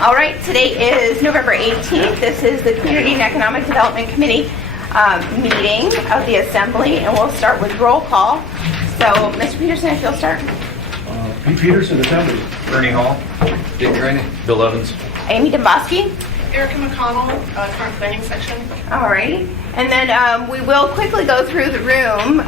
All right, today is November 18th. This is the Community and Economic Development Committee meeting of the Assembly, and we'll start with roll call. So, Mr. Peterson, if you'll start. Pete Peterson, Assembly. Bernie Hall. Dick Graney. Bill Evans. Amy Domboski. Erica McConnell, current planning section. All right, and then we will quickly go through the room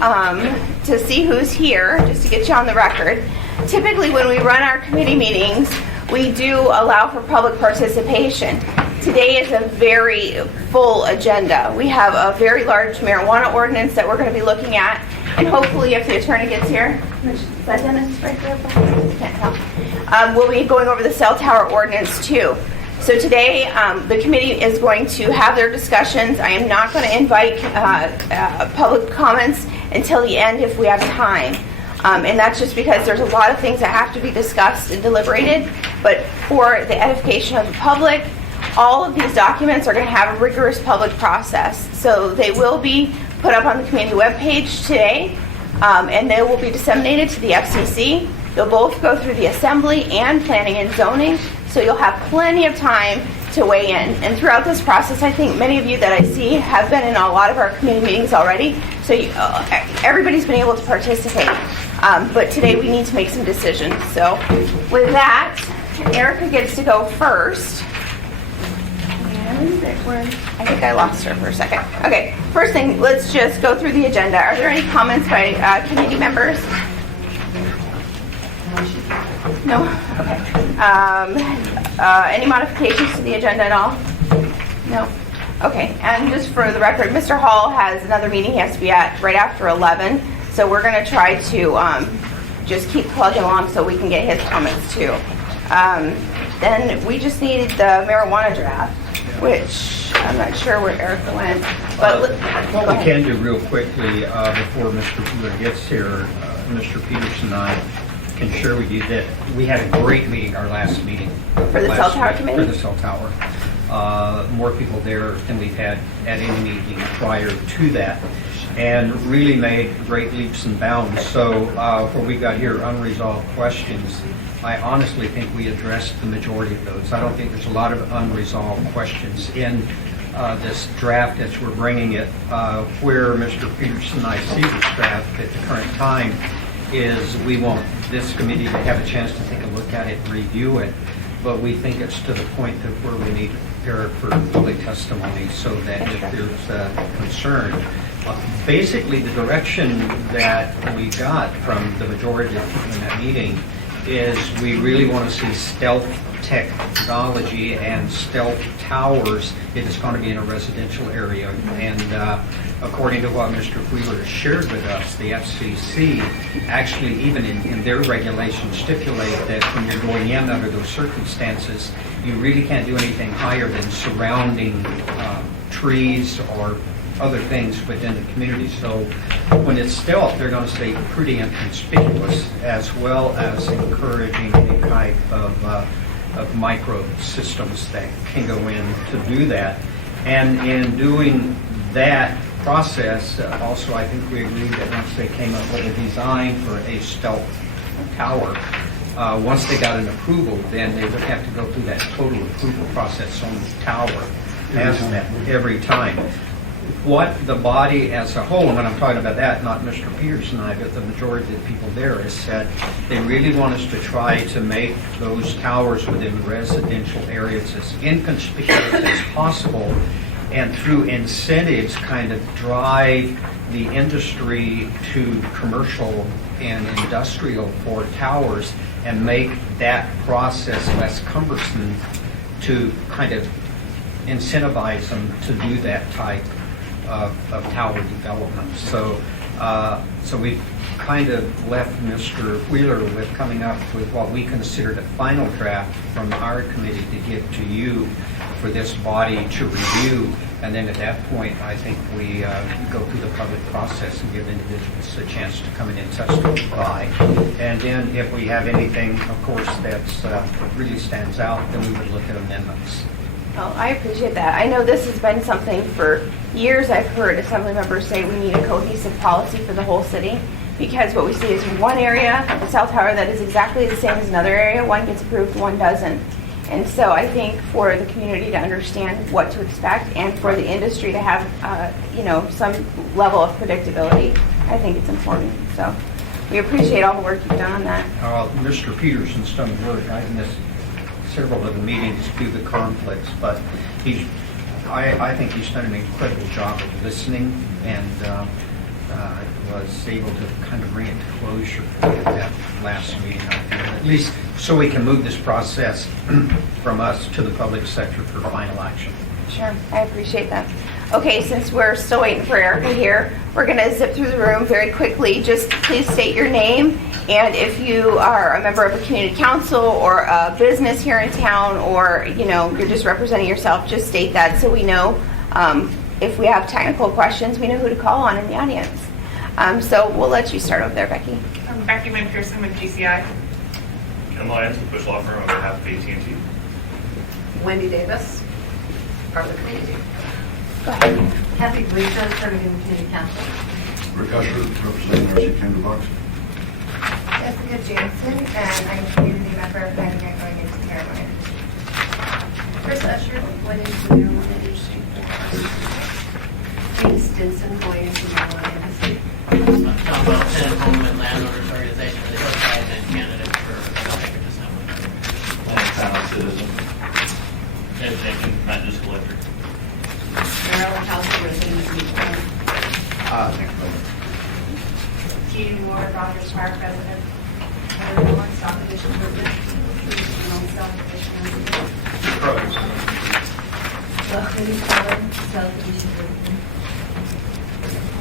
to see who's here, just to get you on the record. Typically, when we run our committee meetings, we do allow for public participation. Today is a very full agenda. We have a very large marijuana ordinance that we're going to be looking at, and hopefully if the attorney gets here, which is that Dennis right there? I can't tell. We'll be going over the cell tower ordinance too. So today, the committee is going to have their discussions. I am not going to invite public comments until the end if we have time. And that's just because there's a lot of things that have to be discussed and deliberated. But for the edification of the public, all of these documents are going to have a rigorous public process. So they will be put up on the community webpage today, and they will be disseminated to the FCC. They'll both go through the Assembly and Planning and Zoning, so you'll have plenty of time to weigh in. And throughout this process, I think many of you that I see have been in a lot of our community meetings already, so everybody's been able to participate. But today we need to make some decisions. So with that, Erica gets to go first. And I think I lost her for a second. Okay, first thing, let's just go through the agenda. Are there any comments by committee members? No? Okay. Any modifications to the agenda at all? No? Okay, and just for the record, Mr. Hall has another meeting he has to be at right after 11, so we're going to try to just keep plugging along so we can get his comments too. Then we just need the marijuana draft, which I'm not sure where Erica went. But what we can do real quickly before Mr. Fuller gets here, Mr. Peterson and I can share with you that we had a great meeting, our last meeting. For the cell tower committee? For the cell tower. More people there than we've had at any meeting prior to that, and really made great leaps and bounds. So where we got here, unresolved questions, I honestly think we addressed the majority of those. I don't think there's a lot of unresolved questions in this draft as we're bringing it. Where Mr. Peterson and I see this draft at the current time is we want this committee to have a chance to take a look at it and review it, but we think it's to the point that where we need to prepare it for public testimony so that if there's concern. Basically, the direction that we got from the majority of people in that meeting is we really want to see stealth technology and stealth towers if it's going to be in a residential area. And according to what Mr. Wheeler shared with us, the FCC actually, even in their regulations, stipulate that when you're going in under those circumstances, you really can't do anything higher than surrounding trees or other things within the community. So when it's stealth, they're going to stay pretty inconspicuous, as well as encouraging any type of micro systems that can go in to do that. And in doing that process, also I think we agreed that once they came up with a design for a stealth tower, once they got an approval, then they would have to go through that total approval process on the tower every time. What the body as a whole, and when I'm talking about that, not Mr. Peterson and I, but the majority of the people there, has said they really want us to try to make those towers within residential areas as inconspicuous as possible, and through incentives kind of drive the industry to commercial and industrial for towers and make that process less cumbersome to kind of incentivize them to do that type of tower development. So we've kind of left Mr. Wheeler with coming up with what we considered a final draft from our committee to give to you for this body to review. And then at that point, I think we go through the public process and give individuals a chance to come in and testify. And then if we have anything, of course, that's really stands out, then we would look at amendments. Well, I appreciate that. I know this has been something for years. I've heard Assembly members say we need a cohesive policy for the whole city, because what we see is one area, the cell tower, that is exactly the same as another area. One gets approved, one doesn't. And so I think for the community to understand what to expect and for the industry to have, some level of predictability, I think it's important. So we appreciate all the work you've done on that. Mr. Peterson's done work. I've missed several of the meetings due to conflicts, but I think he's done an incredible job of listening and was able to kind of bring it to closure at that last meeting, I think. At least so we can move this process from us to the public sector for final action. Sure, I appreciate that. Okay, since we're still waiting for Erica here, we're going to zip through the room very quickly. Just please state your name, and if you are a member of a community council or a business here in town, or you're just representing yourself, just state that so we know if we have technical questions, we know who to call on in the audience. So we'll let you start over there, Becky. I'm Becky Van Pearson with GCI. Ken Lyons with Bush Law Firm on behalf of AT&T. Wendy Davis, part of the community. Go ahead. Kathy Gleason, serving in the community council. Rick Usher, representing RC Tinderbox. Jessica Jansen, and I'm a community member planning on going into Carolina. Chris Usher, went into the marijuana industry. James Stinson, going into the marijuana industry. John Wilson, Homeland Landowners Organization, the president candidate for Electric Assembly. Town citizen. Ed Jenkins, not just electric. Maryland Council resident of Beach Point. Jean Ward, Rogers Park resident. Mary Moore, Stock Edition resident. Stock Edition resident. Lachlan Cullen, South Edition resident.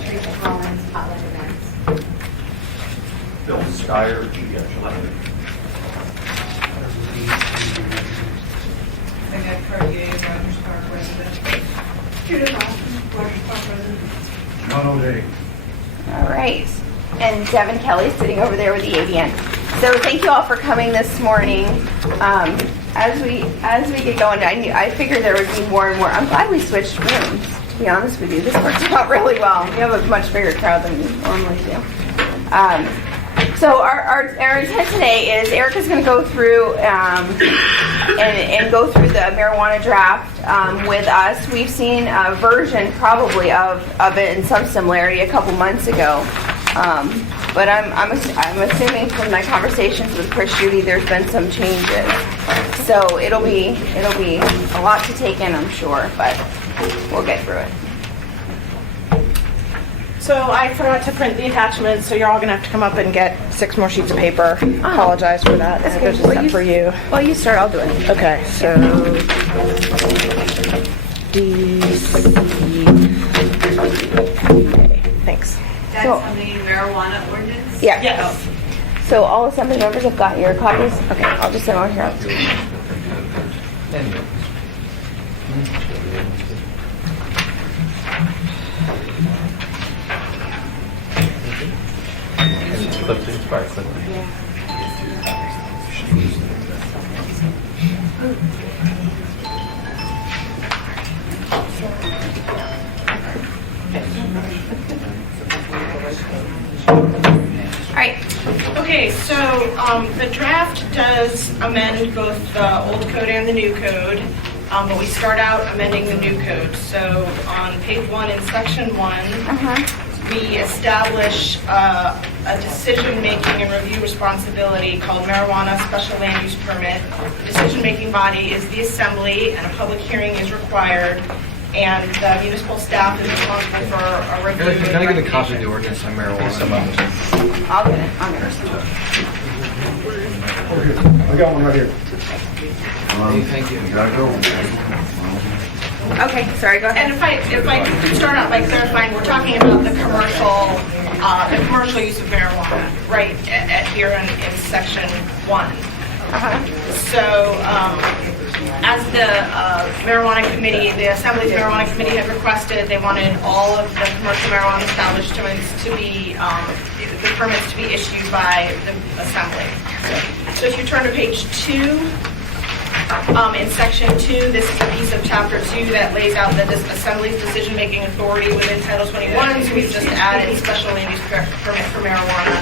Teresa Collins, Potluck Events. Bill Skyer, GDS electric. Annette Cartier, Rogers Park resident. Judith Austin, Rogers Park resident. John O'Day. All right. And Devin Kelly sitting over there with the AVN. So thank you all for coming this morning. As we get going, I figured there would be more and more. I'm glad we switched rooms, to be honest with you. This worked out really well. We have a much bigger crowd than we normally do. So our intent today is Erica's going to go through and go through the marijuana draft with us. We've seen a version probably of it in some similarity a couple months ago, but I'm assuming from my conversations with Chris Judy there's been some changes. So it'll be a lot to take in, I'm sure, but we'll get through it. So I forgot to print the attachments, so you're all going to have to come up and get 6 more sheets of paper. Apologize for that. That's And there's a good. set for you. Well, you start, I'll do it. Okay, so Okay, thanks. That's So- on the marijuana ordinance? Yeah. Yes. So all assembly members have got your copies? Okay, I'll just send them over here. All right. Okay, so the draft does amend both the old code and the new code, but we start out amending the new code. So on page 1 in section 1, we establish a decision-making and review responsibility called marijuana special land use permit. The decision-making body is the assembly, and a public hearing is required. And the municipal staff is responsible for a review. Can I get a copy of the ordinance on marijuana? I'll get it. I'll get it. Oh, here. I got one right here. Thank you. You gotta go. Okay, sorry, go ahead. And if I could start out by clarifying, we're talking about the commercial use of marijuana, right, here in section 1. So, as the marijuana committee, the Assembly's marijuana committee had requested, they wanted all of the commercial marijuana establishments to be, the permits to be issued by the Assembly. So if you turn to page 2, in section 2, this is a piece of chapter 2 that lays out the Assembly's decision-making authority within Title 21. So we've just added special land use permit for marijuana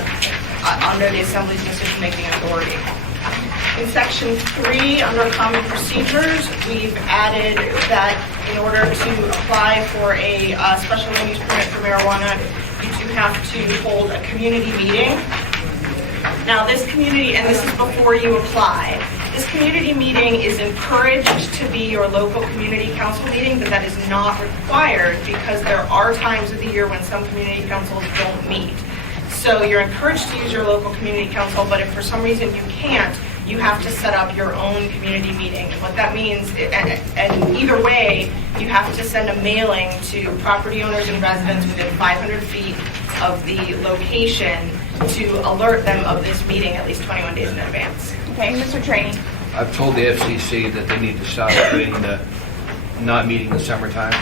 under the Assembly's decision-making authority. In section 3, under common procedures, we've added that in order to apply for a special land use permit for marijuana, you do have to hold a community meeting. Now, this community, and this is before you apply, this community meeting is encouraged to be your local community council meeting, but that is not required because there are times of the year when some community councils don't meet. So you're encouraged to use your local community council, but if for some reason you can't, you have to set up your own community meeting. And what that means, and either way, you have to send a mailing to property owners and residents within 500 feet of the location to alert them of this meeting at least 21 days in advance. Okay, Mr. Trainee. I've told the FCC that they need to stop doing the, not meeting in the summertime.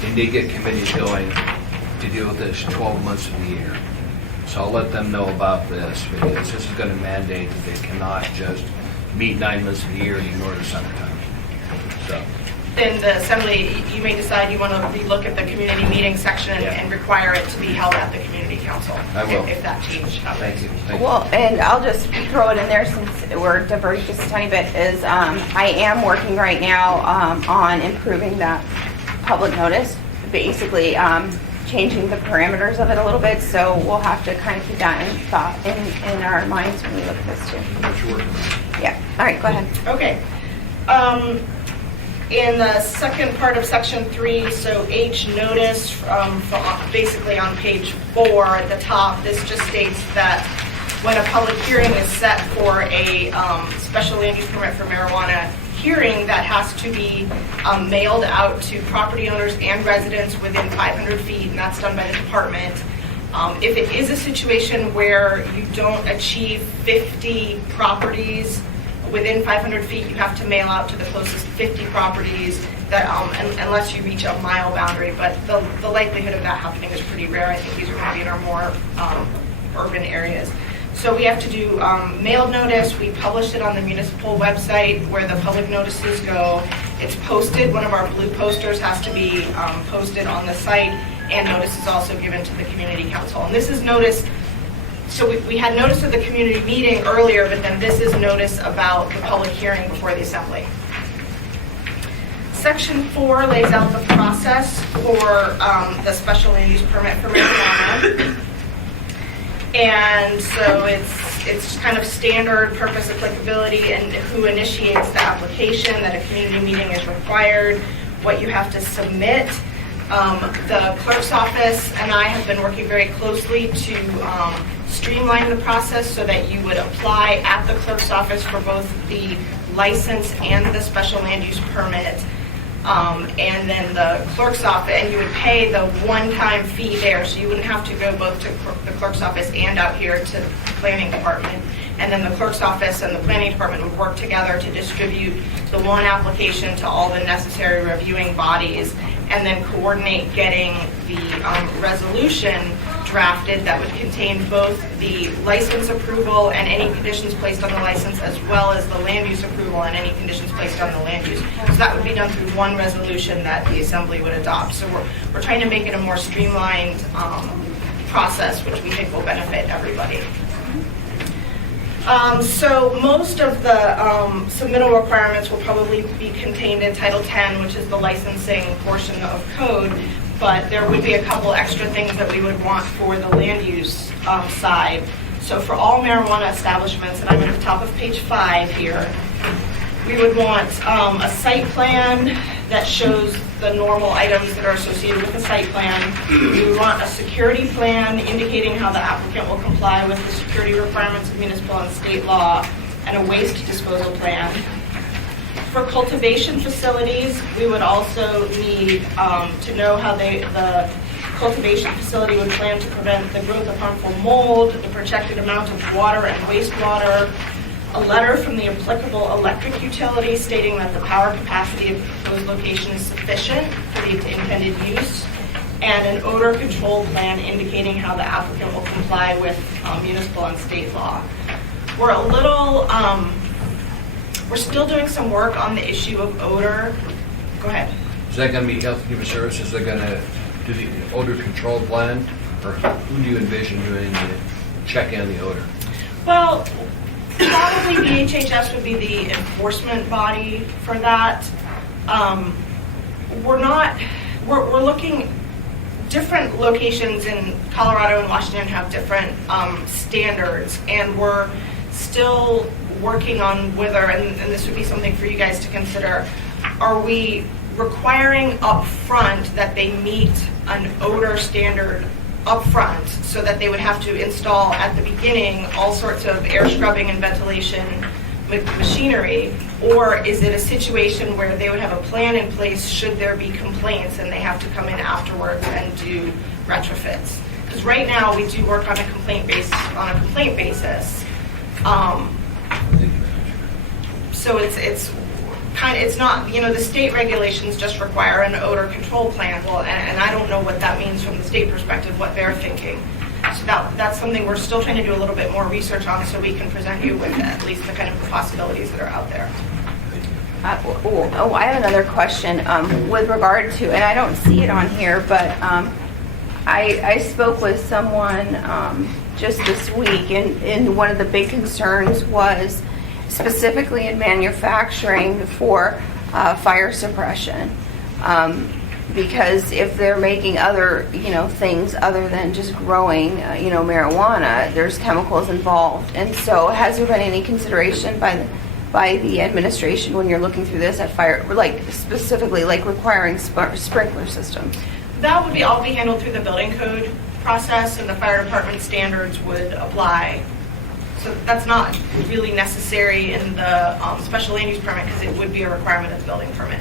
They need to get committees going to deal with this 12 months of the year. So I'll let them know about this, because this is going to mandate that they cannot just meet 9 months of the year and ignore the summertime. So, Then the assembly, you may decide you want to relook at the community meeting section and require it to be held at the community council. I will. If that change happens. thank you. Thank you. Well, and I'll just throw it in there since we're diverting just a tiny bit, is I am working right now on improving that public notice, basically changing the parameters of it a little bit, so we'll have to kind of keep that in thought in our minds when we look at this too. What you working on? Yeah, all right, go ahead. Okay. In the second part of section 3, so H notice, basically on page 4 at the top, this just states that when a public hearing is set for a special land use permit for marijuana hearing, that has to be mailed out to property owners and residents within 500 feet, and that's done by the department. If it is a situation where you don't achieve 50 properties within 500 feet, you have to mail out to the closest 50 properties that, unless you reach a mile boundary. But the likelihood of that happening is pretty rare. I think these are going to be in our more urban areas. So we have to do mailed notice. We publish it on the municipal website where the public notices go. It's posted. One of our blue posters has to be posted on the site, and notice is also given to the community council. And this is notice. So we had notice of the community meeting earlier, but then this is notice about the public hearing before the assembly. Section 4 lays out the process for the special land use permit for marijuana. And so it's kind of standard purpose applicability and who initiates the application, that a community meeting is required, what you have to submit. The clerk's office and I have been working very closely to streamline the process so that you would apply at the clerk's office for both the license and the special land use permit. And then the clerk's office, and you would pay the one-time fee there, so you wouldn't have to go both to the clerk's office and out here to the planning department. And then the clerk's office and the planning department would work together to distribute the one application to all the necessary reviewing bodies, and then coordinate getting the resolution drafted that would contain both the license approval and any conditions placed on the license, as well as the land use approval and any conditions placed on the land use. So that would be done through one resolution that the assembly would adopt. So we're trying to make it a more streamlined process, which we think will benefit everybody. So most of the submittal requirements will probably be contained in Title 10, which is the licensing portion of code, but there would be a couple extra things that we would want for the land use side. So for all marijuana establishments, and I'm at the top of page 5 here, we would want a site plan that shows the normal items that are associated with the site plan. We would want a security plan indicating how the applicant will comply with the security requirements of municipal and state law, and a waste disposal plan. For cultivation facilities, we would also need to know how the cultivation facility would plan to prevent the growth of harmful mold, the projected amount of water and wastewater, a letter from the applicable electric utility stating that the power capacity of the proposed location is sufficient for the intended use, and an odor control plan indicating how the applicant will comply with municipal and state law. We're a little, we're still doing some work on the issue of odor. Go ahead. Is that going to be Health and Human Services? They're going to do the odor control plan, or who do you envision doing the check in the odor? Well, probably Typically, VHHS would be the enforcement body for that. We're looking, different locations in Colorado and Washington have different standards, and we're still working on whether, and this would be something for you guys to consider, are we requiring upfront that they meet an odor standard upfront so that they would have to install at the beginning all sorts of air scrubbing and ventilation machinery, or is it a situation where they would have a plan in place should there be complaints and they have to come in afterwards and do retrofits? Because right now we do work on a complaint basis. So it's not, you know, the state regulations just require an odor control plan. Well, and I don't know what that means from the state perspective, what they're thinking. So that's something we're still trying to do a little bit more research on so we can present you with at least the kind of possibilities that are out there. I have another question with regard to, and I don't see it on here, but I spoke with someone just this week, and one of the big concerns was specifically in manufacturing for fire suppression. Because if they're making other, things other than just growing, marijuana, there's chemicals involved. And so has there been any consideration by the administration when you're looking through this at fire, like specifically like requiring sprinkler systems? That would all be handled through the building code process, and the fire department standards would apply. So that's not really necessary in the special land use permit because it would be a requirement of the building permit.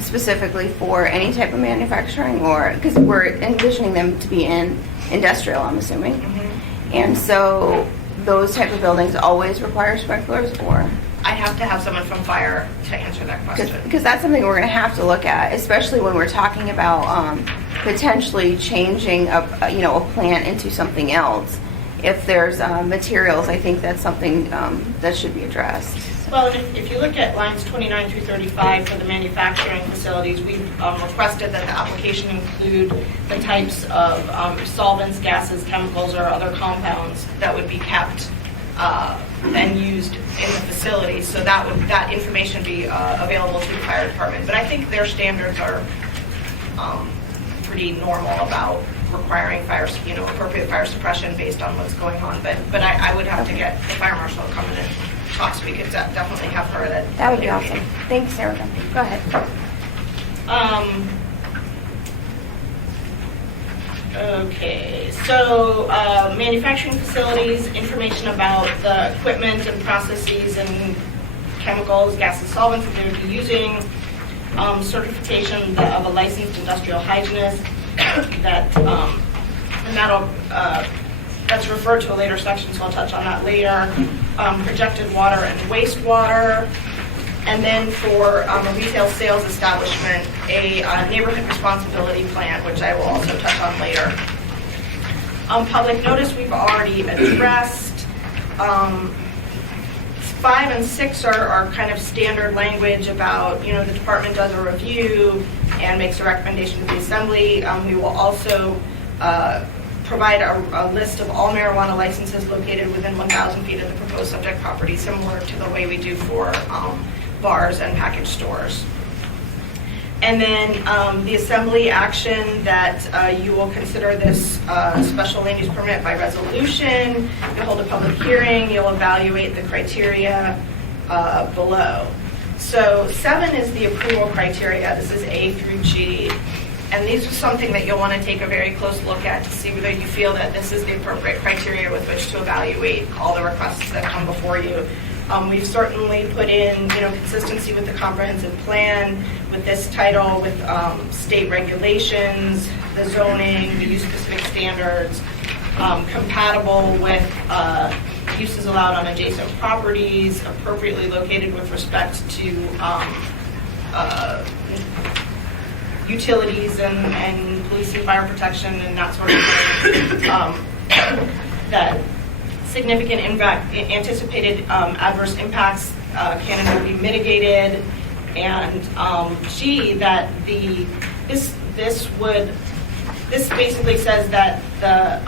Specifically for any type of manufacturing, or because we're envisioning them to be in industrial, I'm assuming. Mm-hmm. And so those type of buildings always require sprinklers, or? I'd have to have someone from fire to answer that question. Because that's something we're going to have to look at, especially when we're talking about potentially changing a plant into something else. If there's materials, I think that's something that should be addressed. Well, if you look at lines 29 through 35 for the manufacturing facilities, we've requested that the application include the types of solvents, gases, chemicals, or other compounds that would be kept and used in the facility. So that information be available to the fire department. But I think their standards are pretty normal about requiring appropriate fire suppression based on what's going on. But I would have to get the fire marshal to come in and talk, so we could definitely have her. That would be awesome. Thanks, Erica. Go ahead. Okay, so manufacturing facilities, information about the equipment and processes and chemicals, gases, solvents that they would be using, certification of a licensed industrial hygienist, that's referred to a later section, so I'll touch on that later. Projected water and wastewater. And then for a retail sales establishment, a neighborhood responsibility plan, which I will also touch on later. Public notice we've already addressed. 5 and 6 are kind of standard language about, the department does a review and makes a recommendation to the assembly. We will also provide a list of all marijuana licenses located within 1,000 feet of the proposed subject property, similar to the way we do for bars and package stores. And then the assembly action that you will consider this special land use permit by resolution. You'll hold a public hearing. You'll evaluate the criteria below. So 7 is the approval criteria. This is A through G. And these are something that you'll want to take a very close look at to see whether you feel that this is the appropriate criteria with which to evaluate all the requests that come before you. We've certainly put in, consistency with the comprehensive plan, with this title, with state regulations, the zoning, the use-specific standards, compatible with uses allowed on adjacent properties, appropriately located with respect to utilities and police and fire protection and that sort of thing. That significant anticipated adverse impacts can and will be mitigated, and G, that this basically says that the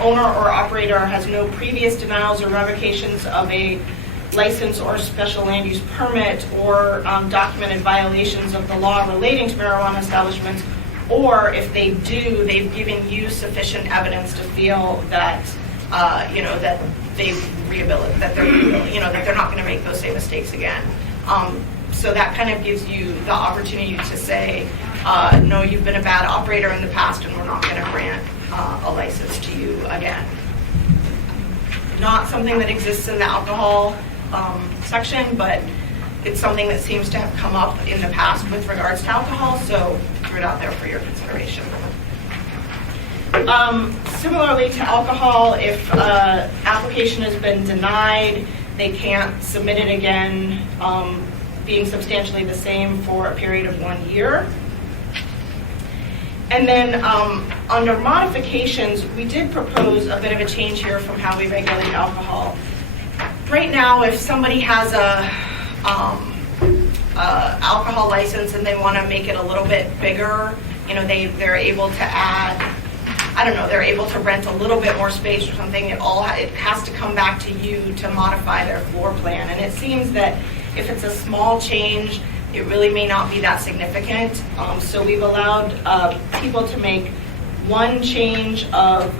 owner or operator has no previous denials or revocations of a license or special land use permit or documented violations of the law relating to marijuana establishments, or if they do, they've given you sufficient evidence to feel that, that they've rehabilitated, that they're not going to make those same mistakes again. So that kind of gives you the opportunity to say, no, you've been a bad operator in the past and we're not going to grant a license to you again. Not something that exists in the alcohol section, but it's something that seems to have come up in the past with regards to alcohol, so threw it out there for your consideration. Similarly to alcohol, if application has been denied, they can't submit it again, being substantially the same for a period of 1 year. And then under modifications, we did propose a bit of a change here from how we regulate alcohol. Right now, if somebody has a alcohol license and they want to make it a little bit bigger, they're able to add, they're able to rent a little bit more space or something. It has to come back to you to modify their floor plan. And it seems that if it's a small change, it really may not be that significant. So we've allowed people to make one change of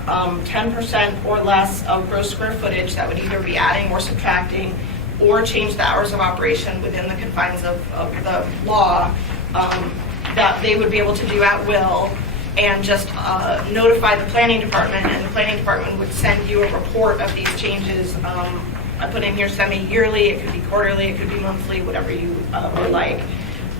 10% or less of gross square footage that would either be adding or subtracting, or change the hours of operation within the confines of the law, that they would be able to do at will, and just notify the planning department, and the planning department would send you a report of these changes. I put in here semi-yearly, it could be quarterly, it could be monthly, whatever you would like.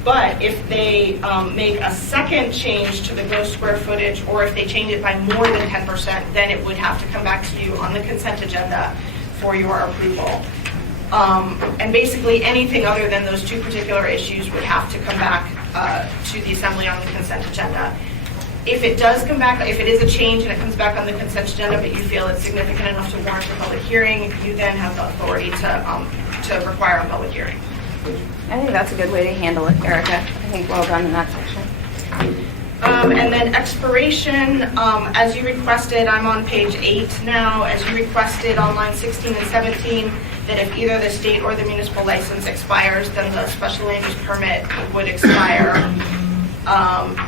But if they make a second change to the gross square footage, or if they change it by more than 10%, then it would have to come back to you on the consent agenda for your approval. And basically anything other than those two particular issues would have to come back to the assembly on the consent agenda. If it does come back, if it is a change and it comes back on the consent agenda, but you feel it's significant enough to warrant a public hearing, you then have the authority to require a public hearing. I think that's a good way to handle it, Erica. I think well done in that section. And then expiration, as you requested, I'm on page 8 now, as you requested on line 16 and 17, that if either the state or the municipal license expires, then the special land use permit would expire.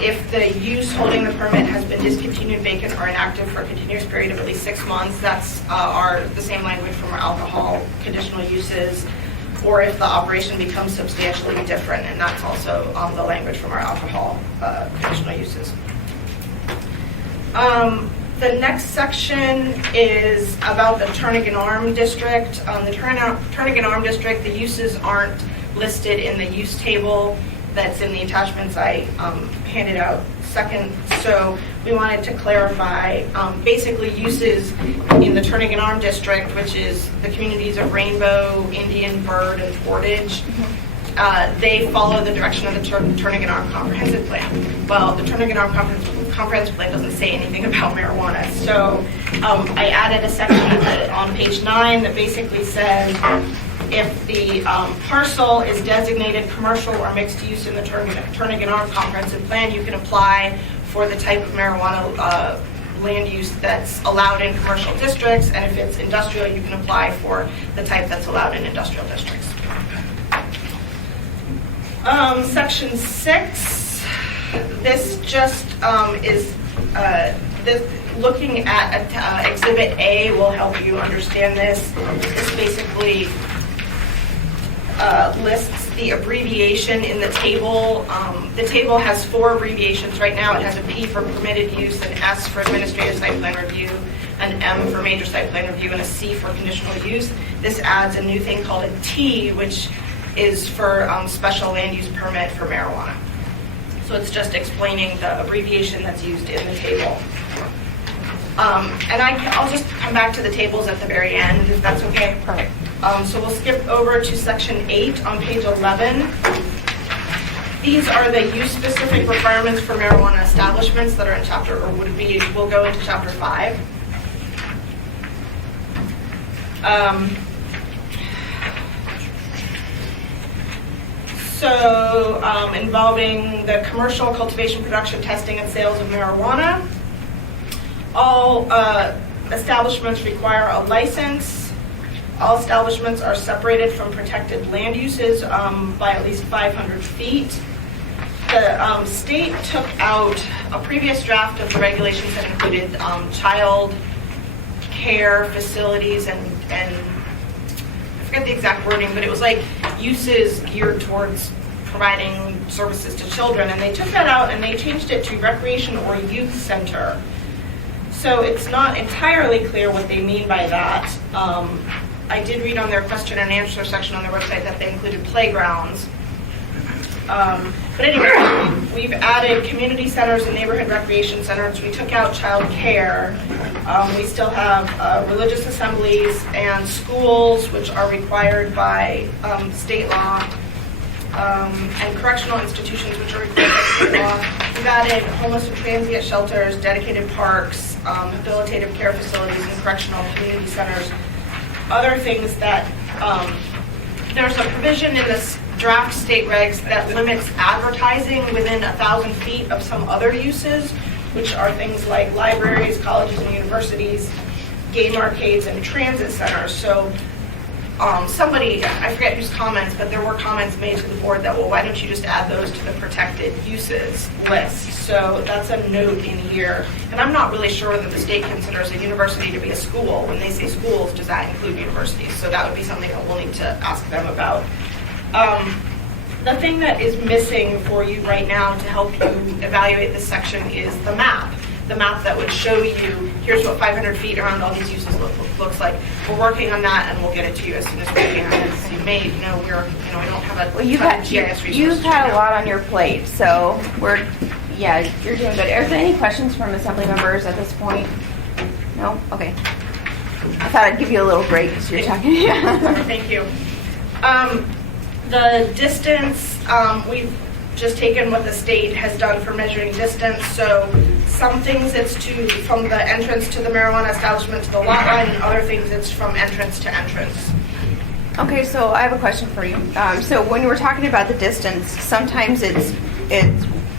If the use holding the permit has been discontinued, vacant, or inactive for a continuous period of at least 6 months, that's the same language from our alcohol conditional uses, or if the operation becomes substantially different, and that's also the language from our alcohol conditional uses. The next section is about the Turnagain Arm District. The Turnagain Arm District, the uses aren't listed in the use table that's in the attachments I handed out second. So we wanted to clarify basically uses in the Turnagain Arm District, which is the communities of Rainbow, Indian, Bird, and Portage. They follow the direction of the Turnagain Arm Comprehensive Plan. Well, the Turnagain Arm Comprehensive Plan doesn't say anything about marijuana. So I added a section on page 9 that basically says if the parcel is designated commercial or mixed use in the Turnagain Arm Comprehensive Plan, you can apply for the type of marijuana land use that's allowed in commercial districts, and if it's industrial, you can apply for the type that's allowed in industrial districts. Section 6, this just is looking at Exhibit A will help you understand this. This basically lists the abbreviation in the table. The table has 4 abbreviations right now. It has a P for permitted use, an S for administrative site plan review, an M for major site plan review, and a C for conditional use. This adds a new thing called a T, which is for special land use permit for marijuana. So it's just explaining the abbreviation that's used in the table. And I'll just come back to the tables at the very end, if that's okay. Perfect. So we'll skip over to section 8 on page 11. These are the use-specific requirements for marijuana establishments that are in chapter, or will go into chapter 5. Involving the commercial cultivation, production, testing, and sales of marijuana. All establishments require a license. All establishments are separated from protected land uses by at least 500 feet. The state took out a previous draft of the regulations that included child care facilities and I forget the exact wording, but it was like uses geared towards providing services to children, and they took that out and they changed it to recreation or youth center. So it's not entirely clear what they mean by that. I did read on their question and answer section on their website that they included playgrounds. But anyway, we've added community centers and neighborhood recreation centers. We took out child care. We still have religious assemblies and schools, which are required by state law, and correctional institutions, which are required by state law. We've added homeless and transient shelters, dedicated parks, rehabilitative care facilities, and correctional community centers. Other things that, there's a provision in this draft state regs that limits advertising within 1,000 feet of some other uses, which are things like libraries, colleges and universities, game arcades, and transit centers. So somebody, I forget whose comments, but there were comments made to the board that, well, why don't you just add those to the protected uses list? So that's a note in here. And I'm not really sure that the state considers a university to be a school. When they say schools, does that include universities? So that would be something that we'll need to ask them about. The thing that is missing for you right now to help you evaluate this section is the map. The map that would show you, here's what 500 feet around all these uses looks like. We're working on that, and we'll get it to you as soon as we can. As you may know, we don't have a Well, you've ton of had, GIS resources. you've had right a now. lot on your plate, so you're doing good. Are there any questions from assembly members at this point? No? Okay. I thought I'd give you a little break because you're talking. Thank you. The distance, we've just taken what the state has done for measuring distance. So some things it's from the entrance to the marijuana establishment to the lot line, and other things it's from entrance to entrance. Okay, so I have a question for you. So when we're talking about the distance, sometimes it's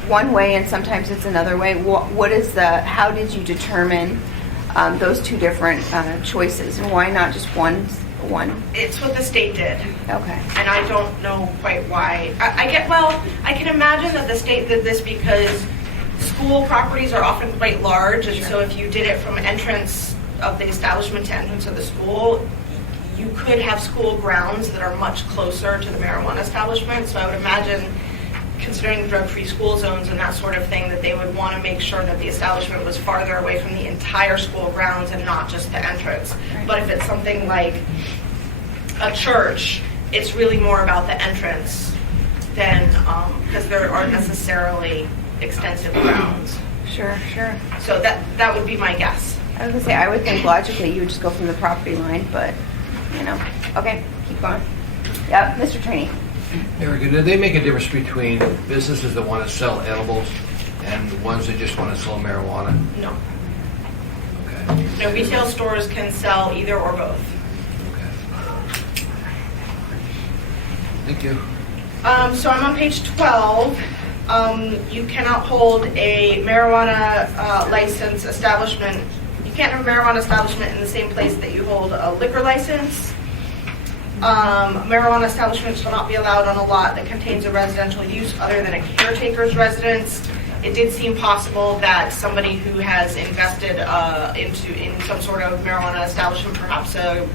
one way and sometimes it's another way. How did you determine those two different choices, and why not just one? It's what the state did. Okay. And I don't know quite why. I can imagine that the state did this because school properties are often quite large, and so if you did it from entrance of the establishment to entrance of the school, you could have school grounds that are much closer to the marijuana establishment. So I would imagine, considering the drug-free school zones and that sort of thing, that they would want to make sure that the establishment was farther away from the entire school grounds and not just the entrance. Right. But if it's something like a church, it's really more about the entrance than, because there aren't necessarily extensive grounds. Sure. So that would be my guess. I was gonna say, I would think logically you would just go from the property line, but, okay, keep going. Yep, Mr. Trainee. Very good. Do they make a difference between businesses that want to sell edibles and the ones that just want to sell marijuana? No. Okay. No, retail stores can sell either or both. Okay. Thank you. So I'm on page 12. You cannot hold a marijuana license establishment. You can't have a marijuana establishment in the same place that you hold a liquor license. Marijuana establishments will not be allowed on a lot that contains a residential use other than a caretaker's residence. It did seem possible that somebody who has invested in some sort of marijuana establishment, perhaps a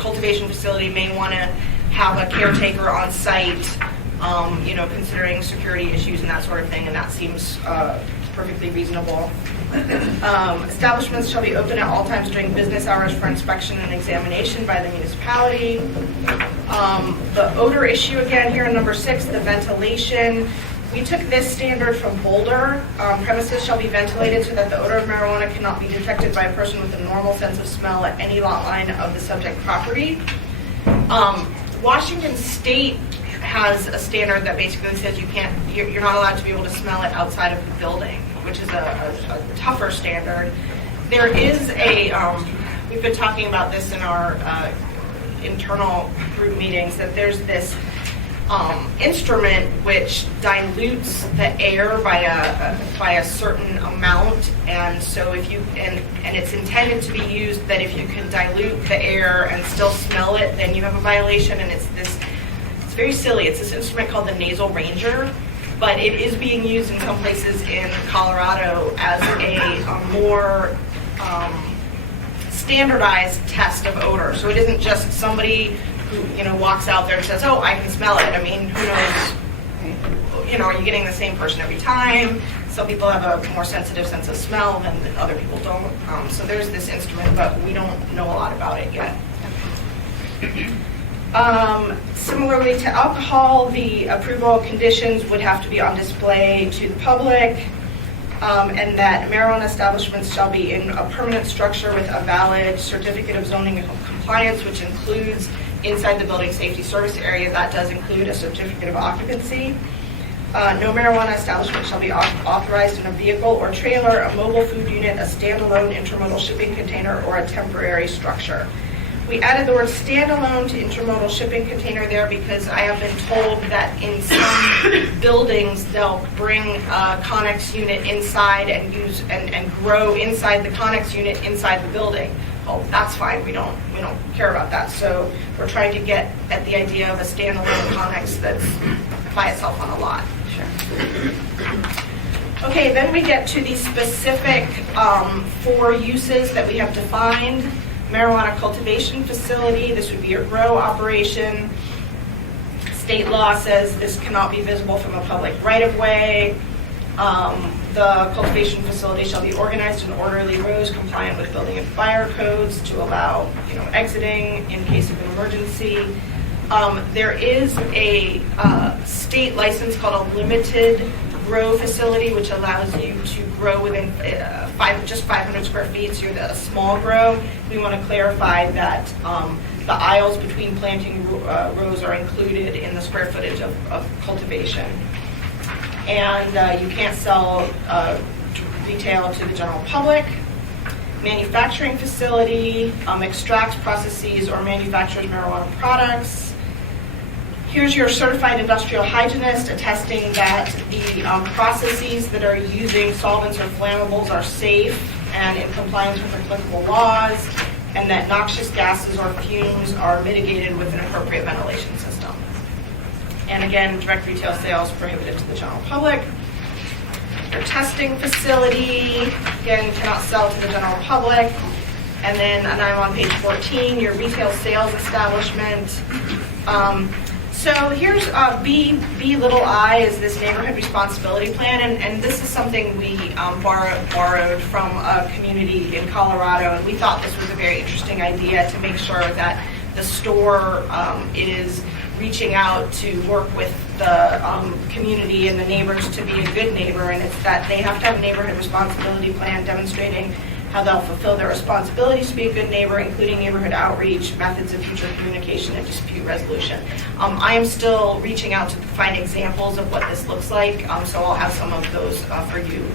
cultivation facility, may want to have a caretaker on site, considering security issues and that sort of thing, and that seems perfectly reasonable. Establishments shall be open at all times during business hours for inspection and examination by the municipality. The odor issue again here in number 6, the ventilation. We took this standard from Boulder. Premises shall be ventilated so that the odor of marijuana cannot be detected by a person with a normal sense of smell at any lot line of the subject property. Washington State has a standard that basically says you're not allowed to be able to smell it outside of the building, which is a tougher standard. There is we've been talking about this in our internal group meetings, that there's this instrument which dilutes the air by a certain amount, and so if you and it's intended to be used that if you can dilute the air and still smell it, then you have a violation. And it's very silly. It's this instrument called the Nasal Ranger, but it is being used in some places in Colorado as a more standardized test of odor. So it isn't just somebody who walks out there and says, "Oh, I can smell it." I mean, who knows? Are you getting the same person every time? Some people have a more sensitive sense of smell than other people don't. So there's this instrument, but we don't know a lot about it yet. Similarly to alcohol, the approval conditions would have to be on display to the public, and that marijuana establishments shall be in a permanent structure with a valid certificate of zoning and compliance, which includes inside the building safety service area. That does include a certificate of occupancy. No marijuana establishment shall be authorized in a vehicle or trailer, a mobile food unit, a standalone intermodal shipping container, or a temporary structure. We added the word standalone to intermodal shipping container there because I have been told that in some buildings they'll bring a Connex unit inside and use and grow inside the Connex unit inside the building. Oh, that's fine. We don't care about that. So we're trying to get at the idea of a standalone Connex that's by itself on a lot. Sure. Okay, then we get to the specific 4 uses that we have defined. Marijuana cultivation facility, this would be your grow operation. State law says this cannot be visible from a public right-of-way. The cultivation facility shall be organized in orderly rows compliant with building and fire codes to allow, exiting in case of an emergency. There is a state license called a limited grow facility, which allows you to grow within just 500 square feet, so you're a small grow. We want to clarify that the aisles between planting rows are included in the square footage of cultivation. And you can't sell retail to the general public. Manufacturing facility extracts, processes, or manufactures marijuana products. Here's your certified industrial hygienist attesting that the processes that are using solvents or flammables are safe and in compliance with applicable laws, and that noxious gases or fumes are mitigated with an appropriate ventilation system. And again, direct retail sales prohibited to the general public. Your testing facility, again, cannot sell to the general public. And then, and I'm on page 14, your retail sales establishment. So here's B little I is this neighborhood responsibility plan, and this is something we borrowed from a community in Colorado, and we thought this was a very interesting idea to make sure that the store is reaching out to work with the community and the neighbors to be a good neighbor, and it's that they have to have a neighborhood responsibility plan demonstrating how they'll fulfill their responsibilities to be a good neighbor, including neighborhood outreach, methods of future communication, and dispute resolution. I am still reaching out to find examples of what this looks like, so I'll have some of those for you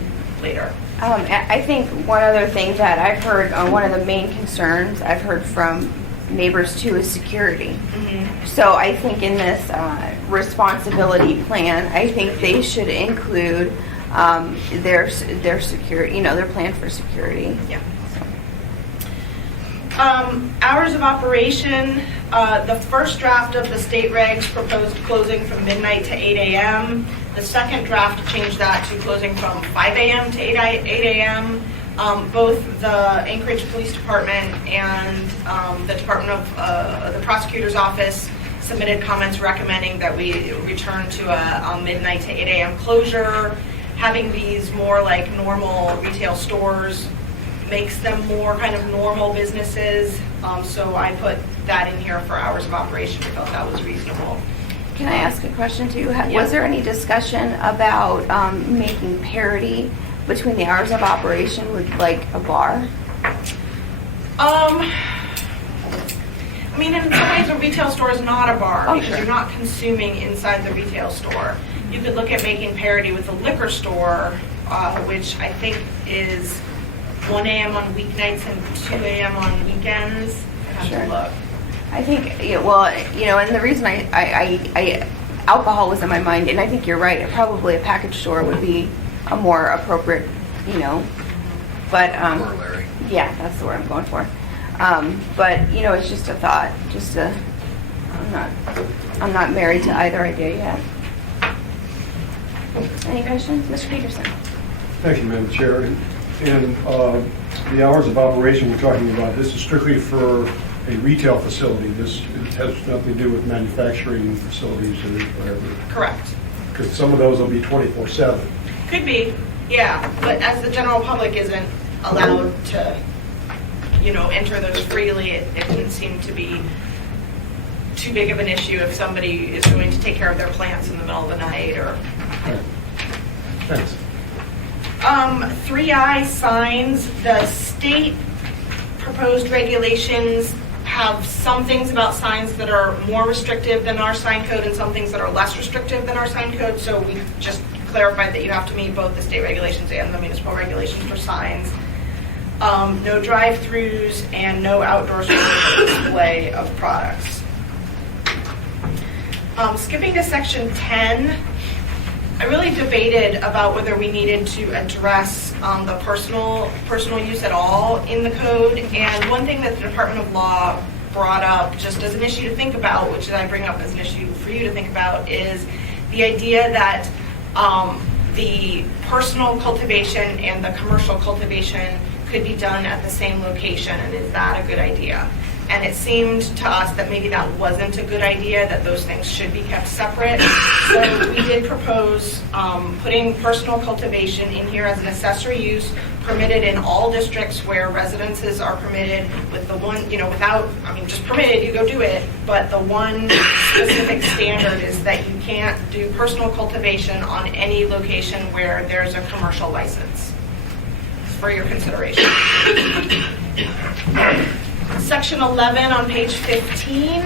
later. I think one other thing that I've heard, one of the main concerns I've heard from neighbors too is security. Mm-hmm. So I think in this responsibility plan, I think they should include their security, their plan for security. Yeah. Hours of operation, the first draft of the state regs proposed closing from midnight to 8 a.m. The second draft changed that to closing from 5 a.m. to 8 a.m. Both the Anchorage Police Department and the Department of the Prosecutor's Office submitted comments recommending that we return to a midnight to 8 a.m. closure. Having these more like normal retail stores makes them more kind of normal businesses. So I put that in here for hours of operation. I felt that was reasonable. Can I ask a question too? Was there any discussion about making parity between the hours of operation with like a bar? I mean, in some ways, a retail store is not a bar because sure. you're not consuming inside the retail store. You could look at making parity with a liquor store, which I think is 1 a.m. on weeknights and 2 a.m. on weekends. I have Sure. to look. I think, and the reason I alcohol was in my mind, and I think you're right. Probably a package store would be a more appropriate, you know. But Corollary. yeah, that's the word I'm going for. But you know, it's just a thought. I'm not married to either idea yet. Any questions, Mr. Peterson? Thank you, Madam Chair. And the hours of operation we're talking about, this is strictly for a retail facility. This has nothing to do with manufacturing facilities or whatever. Correct. Because some of those will be 24/7. Could be, yeah, but as the general public isn't allowed to, you know, enter those freely, it didn't seem to be too big of an issue if somebody is going to take care of their plants in the middle of the night or. Thanks. 3I signs, the state proposed regulations have some things about signs that are more restrictive than our sign code and some things that are less restrictive than our sign code. So we just clarified that you have to meet both the state regulations and the municipal regulations for signs. No drive-throughs and no outdoor display of products. Skipping to section 10, I really debated about whether we needed to address the personal use at all in the code. And one thing that the Department of Law brought up just as an issue to think about, which I bring up as an issue for you to think about, is the idea that the personal cultivation and the commercial cultivation could be done at the same location, and is that a good idea? And it seemed to us that maybe that wasn't a good idea, that those things should be kept separate. So we did propose putting personal cultivation in here as an accessory use, permitted in all districts where residences are permitted, with the one, you know, without, I mean, just permitted, you go do it, but the one specific standard is that you can't do personal cultivation on any location where there's a commercial license. For your consideration. Section 11 on page 15,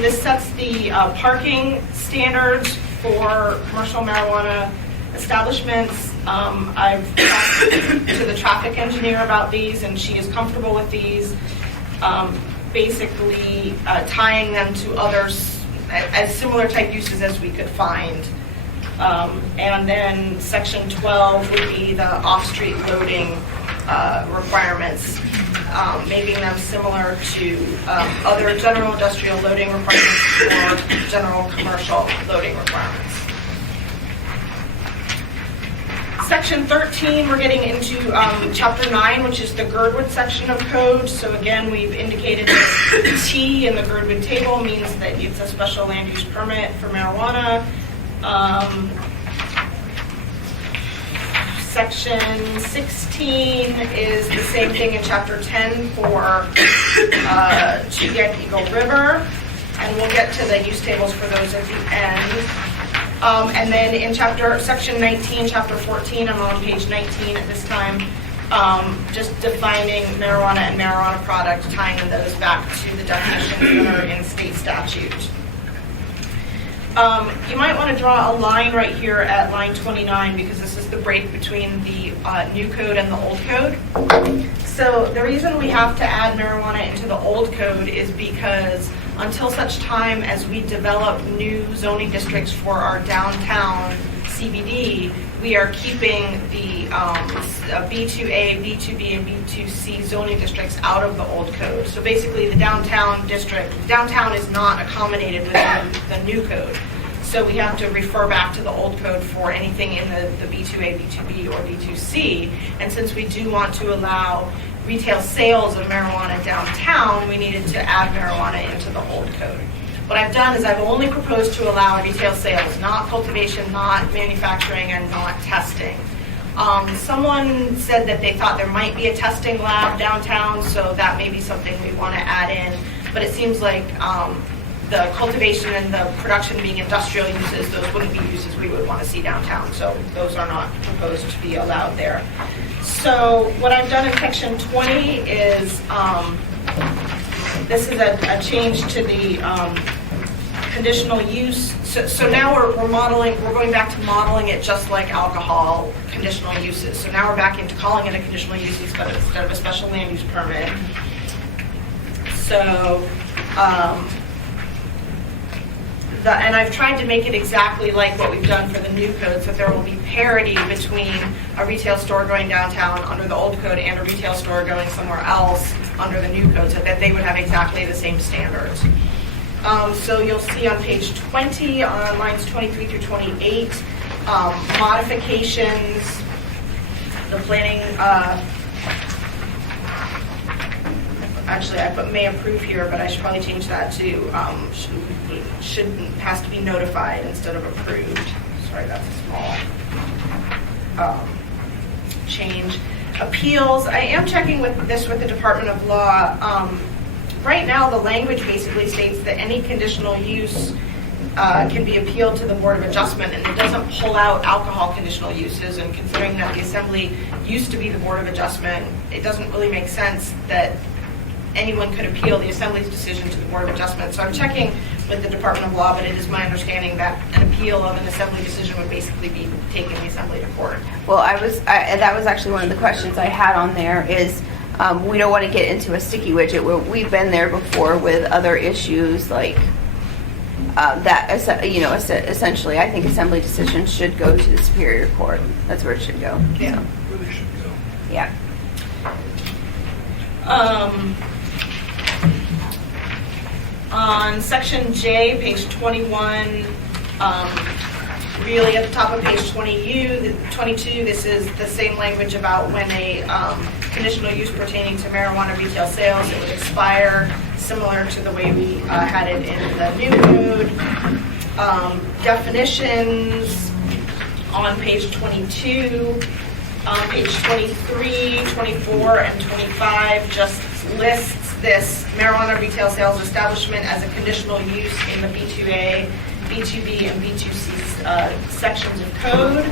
this sets the parking standards for commercial marijuana establishments. I've talked to the traffic engineer about these, and she is comfortable with these, basically tying them to others as similar type uses as we could find. And then section 12 would be the off-street loading requirements, making them similar to other general industrial loading requirements or general commercial loading requirements. Section 13, we're getting into chapter 9, which is the Girdwood section of code. So again, we've indicated that T in the Girdwood table means that it's a special land use permit for marijuana. Section 16 is the same thing in chapter 10 for Chugiak Eagle River, and we'll get to the use tables for those at the end. And then in section 19, chapter 14, I'm on page 19 at this time, just defining marijuana and marijuana product, tying those back to the definitions that are in state statute. You might want to draw a line right here at line 29 because this is the break between the new code and the old code. So the reason we have to add marijuana into the old code is because until such time as we develop new zoning districts for our downtown CBD, we are keeping the B2A, B2B, and B2C zoning districts out of the old code. So basically the downtown district, downtown is not accommodated within the new code. So we have to refer back to the old code for anything in the B2A, B2B, or B2C. And since we do want to allow retail sales of marijuana downtown, we needed to add marijuana into the old code. What I've done is I've only proposed to allow retail sales, not cultivation, not manufacturing, and not testing. Someone said that they thought there might be a testing lab downtown, so that may be something we want to add in. But it seems like the cultivation and the production being industrial uses, those wouldn't be uses we would want to see downtown. So those are not proposed to be allowed there. So what I've done in section 20 is, this is a change to the conditional use. So now we're going back to modeling it just like alcohol conditional uses. So now we're back into calling it a conditional use instead of a special land use permit. So and I've tried to make it exactly like what we've done for the new code, so there will be parity between a retail store going downtown under the old code and a retail store going somewhere else under the new code, so that they would have exactly the same standards. So you'll see on page 20, on lines 23 through 28, modifications, the planning, actually I put may approve here, but I should probably change that to has to be notified instead of approved. Sorry, that's a small change. Appeals, I am checking with the Department of Law. Right now, the language basically states that any conditional use can be appealed to the Board of Adjustment, and it doesn't pull out alcohol conditional uses. And considering that the Assembly used to be the Board of Adjustment, it doesn't really make sense that anyone could appeal the Assembly's decision to the Board of Adjustment. So I'm checking with the Department of Law, but it is my understanding that an appeal of an Assembly decision would basically be taking the Assembly to court. Well, that was actually one of the questions I had on there is, we don't want to get into a sticky widget. We've been there before with other issues like that. Essentially, I think Assembly decisions should go to the Superior Court. That's where it should go. Yeah. So, Where they should go. yeah. On section J, page 21, really at the top of page 22, this is the same language about when a conditional use pertaining to marijuana retail sales, it would expire, similar to the way we had it in the new code. Definitions on page 22. Page 23, 24, and 25 just lists this marijuana retail sales establishment as a conditional use in the B2A, B2B, and B2C sections of code.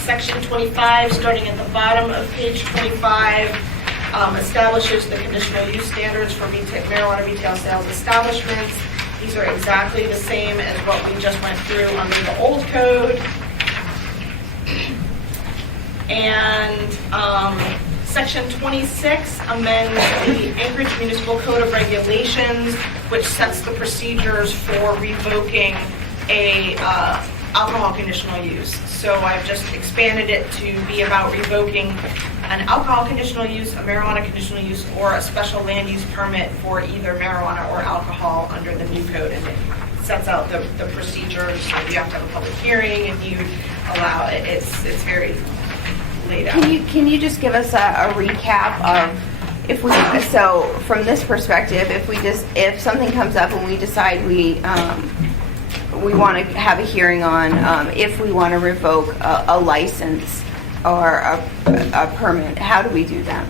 Section 25, starting at the bottom of page 25, establishes the conditional use standards for marijuana retail sales establishments. These are exactly the same as what we just went through under the old code. And section 26 amends the Anchorage Municipal Code of Regulations, which sets the procedures for revoking a alcohol conditional use. So I've just expanded it to be about revoking an alcohol conditional use, a marijuana conditional use, or a special land use permit for either marijuana or alcohol under the new code. And it sets out the procedures. So you have to have a public hearing and you allow it. It's very laid out. Can you just give us a recap of if we, so from this perspective, if something comes up and we decide we want to have a hearing on if we want to revoke a license or a permit, how do we do that?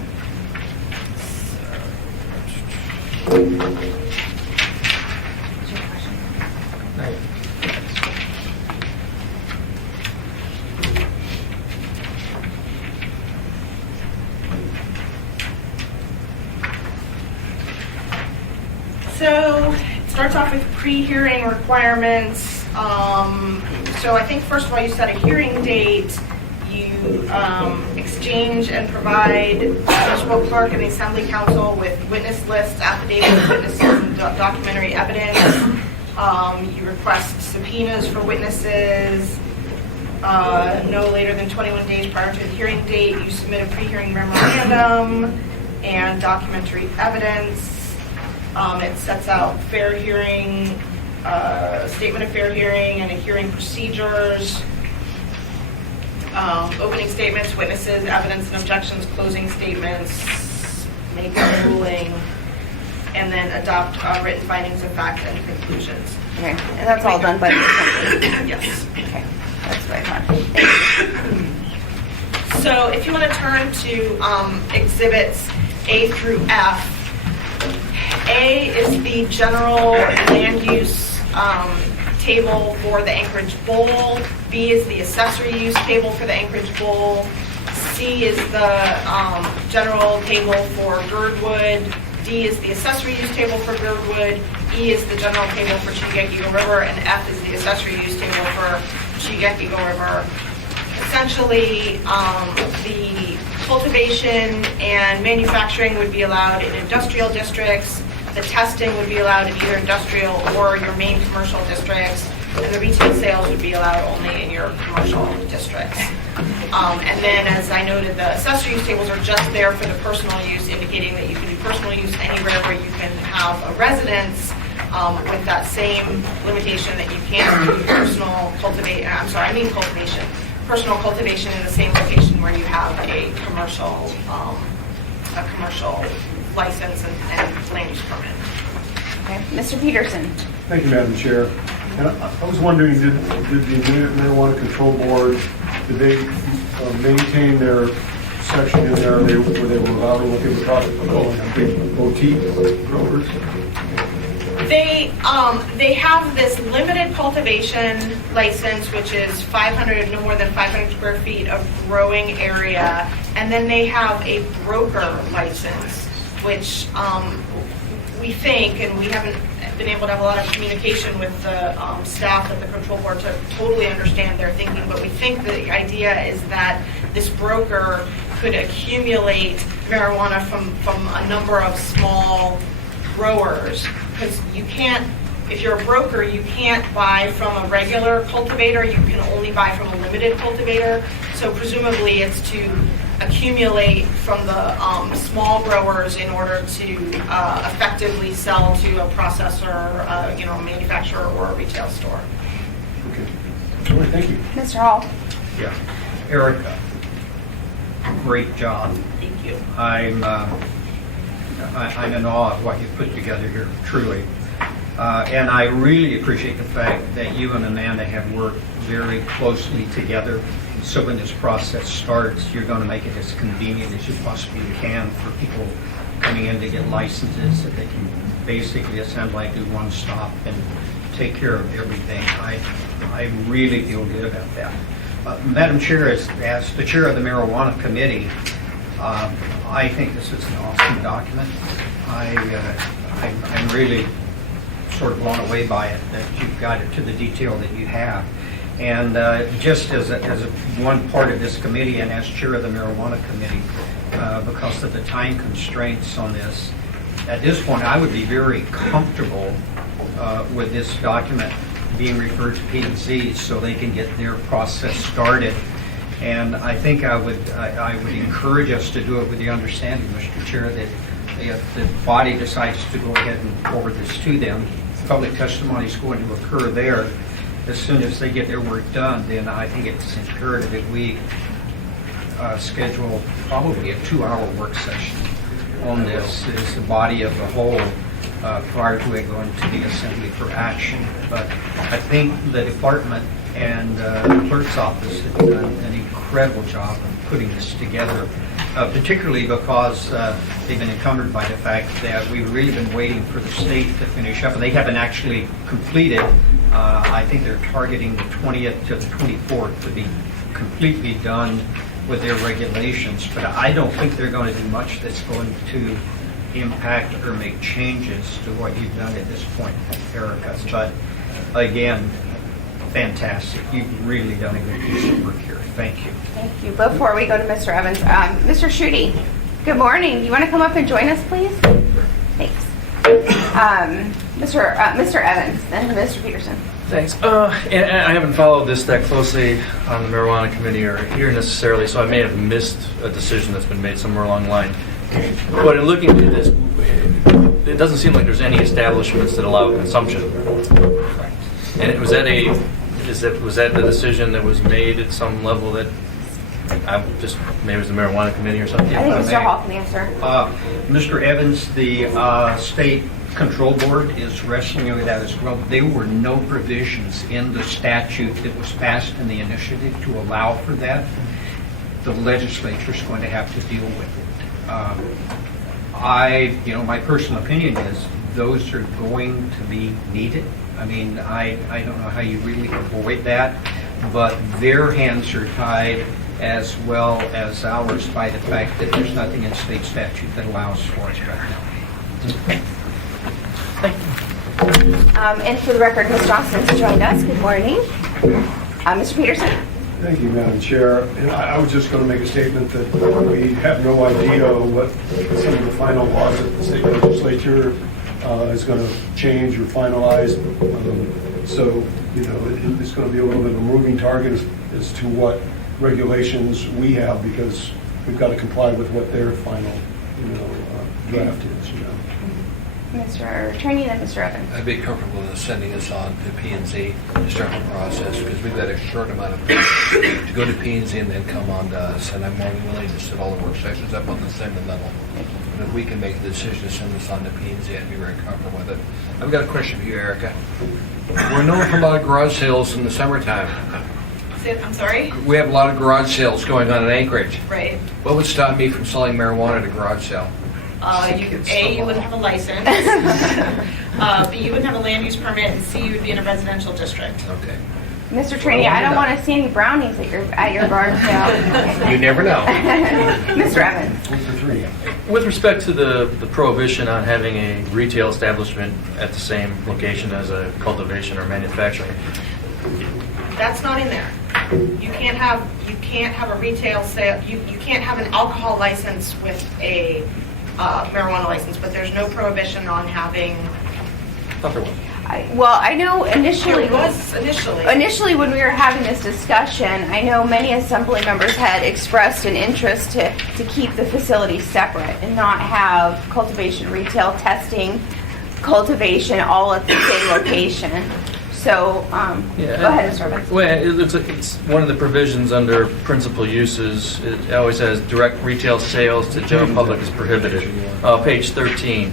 So it starts off with pre-hearing requirements. So I think first of all, you set a hearing date, you exchange and provide the municipal clerk and the assembly council with witness lists, affidavits, witnesses, and documentary evidence. You request subpoenas for witnesses. No later than 21 days prior to the hearing date, you submit a pre-hearing memorandum and documentary evidence. It sets out fair hearing, statement of fair hearing, and a hearing procedures, opening statements, witnesses, evidence and objections, closing statements, make a ruling, and then adopt written findings of fact and conclusions. Okay, and that's all done by the assembly? Yes. Okay, that's what I thought. So if you want to turn to exhibits A through F, A is the general land use table for the Anchorage Bowl. B is the accessory use table for the Anchorage Bowl. C is the general table for Girdwood. D is the accessory use table for Girdwood. E is the general table for Chugach-Eagle River. And F is the accessory use table for Chugach-Eagle River. Essentially, the cultivation and manufacturing would be allowed in industrial districts. The testing would be allowed in either industrial or your main commercial districts, and the retail sales would be allowed only in your commercial districts. And then, as I noted, the accessory use tables are just there for the personal use, indicating that you can do personal use anywhere where you can have a residence, with that same limitation that you can't do personal cultivation in the same location where you have a commercial license and land use permit. Okay. Mr. Peterson? Thank you, Madam Chair. And I was wondering, did the Marijuana Control Board, did they maintain their section in there where they were allowed to look at the product, boutique growers? They have this limited cultivation license, which is no more than 500 square feet of growing area, and then they have a broker license, which we think, and we haven't been able to have a lot of communication with the staff at the control board to totally understand their thinking, but we think the idea is that this broker could accumulate marijuana from a number of small growers, because you can't, if you're a broker, you can't buy from a regular cultivator, you can only buy from a limited cultivator, so presumably it's to accumulate from the small growers in order to effectively sell to a processor, a manufacturer or a retail store. Okay. All right, thank you. Mr. Hall? Yeah. Erica, great job. Thank you. I'm in awe of what you put together here, truly. And I really appreciate the fact that you and Amanda have worked very closely together. So when this process starts, you're going to make it as convenient as you possibly can for people coming in to get licenses, that they can basically, it sounds like, do one stop and take care of everything. I really feel good about that. Madam Chair, as the chair of the Marijuana Committee, I think this is an awesome document. I'm really sort of blown away by it, that you've got it to the detail that you have. And just as one part of this committee and as chair of the Marijuana Committee, because of the time constraints on this, at this point I would be very comfortable with this document being referred to P&Z so they can get their process started. And I think I would encourage us to do it with the understanding, Mr. Chair, that if the body decides to go ahead and forward this to them, public testimony is going to occur there. As soon as they get their work done, then I think it's imperative that we schedule probably a 2-hour work session on this as the body of the whole prior to it going to the Assembly for action. But I think the department and the clerk's office have done an incredible job of putting this together, particularly because they've been encumbered by the fact that we've really been waiting for the state to finish up, and they haven't actually completed. I think they're targeting the 20th to the 24th to be completely done with their regulations, but I don't think they're going to do much that's going to impact or make changes to what you've done at this point, Erica. But again, fantastic. You've really done a good piece of work here. Thank you. Thank you. Before we go to Mr. Evans, Mr. Schutte, good morning. You want to come up and join us, please? Thanks. Mr. Evans, then Mr. Peterson. Thanks. And I haven't followed this that closely on the Marijuana Committee or here necessarily, so I may have missed a decision that's been made somewhere along the line. But in looking at this, it doesn't seem like there's any establishments that allow consumption. And was that the decision that was made at some level that maybe it was the Marijuana Committee or something? I think Mr. Hall can answer. Mr. Evans, the state control board is wrestling with that as well. There were no provisions in the statute that was passed in the initiative to allow for that. The legislature is going to have to deal with it. My personal opinion is those are going to be needed. I mean, I don't know how you really avoid that, but their hands are tied as well as ours by the fact that there's nothing in state statute that allows for it right now. And for the record, Ms. Johnson's joined us. Good morning. Mr. Peterson. Thank you, Madam Chair. And I was just going to make a statement that we have no idea what some of the final laws that the state legislature is going to change or finalize. So, it's going to be a little bit of a moving target as to what regulations we have, because we've got to comply with what their final, draft is, Mr. Attorney, then Mr. Evans. I'd be comfortable with sending this on to P&Z to start the process, because we've got a short amount of time to go to P&Z and then come on to us, and I'm more than willing to set all the work sessions up on the same level. And if we can make a decision to send this on to P&Z, I'd be very comfortable with it. I've got a question for you, Erica. We're known for a lot of garage sales in the summertime. I'm sorry? We have a lot of garage sales going on in Anchorage. Right. What would stop me from selling marijuana at a garage sale? You wouldn't have a license. B, you wouldn't have a land use permit, and C, you would be in a residential district. Okay. Mr. Trainee, I don't want to see any brownies at your garage sale. You never know. Mr. Evans. For 3. With respect to the prohibition on having a retail establishment at the same location as a cultivation or manufacturing, That's not in there. You can't have a retail sale, you can't have an alcohol license with a marijuana license, but there's no prohibition on having. I thought there was. I know initially. There was initially. Initially, when we were having this discussion, I know many assembly members had expressed an interest to keep the facilities separate and not have cultivation, retail, testing, cultivation all at the same location. So, go ahead, Mr. Evans. Well, it's one of the provisions under principal uses. It always says direct retail sales to general public is prohibited. Page 13.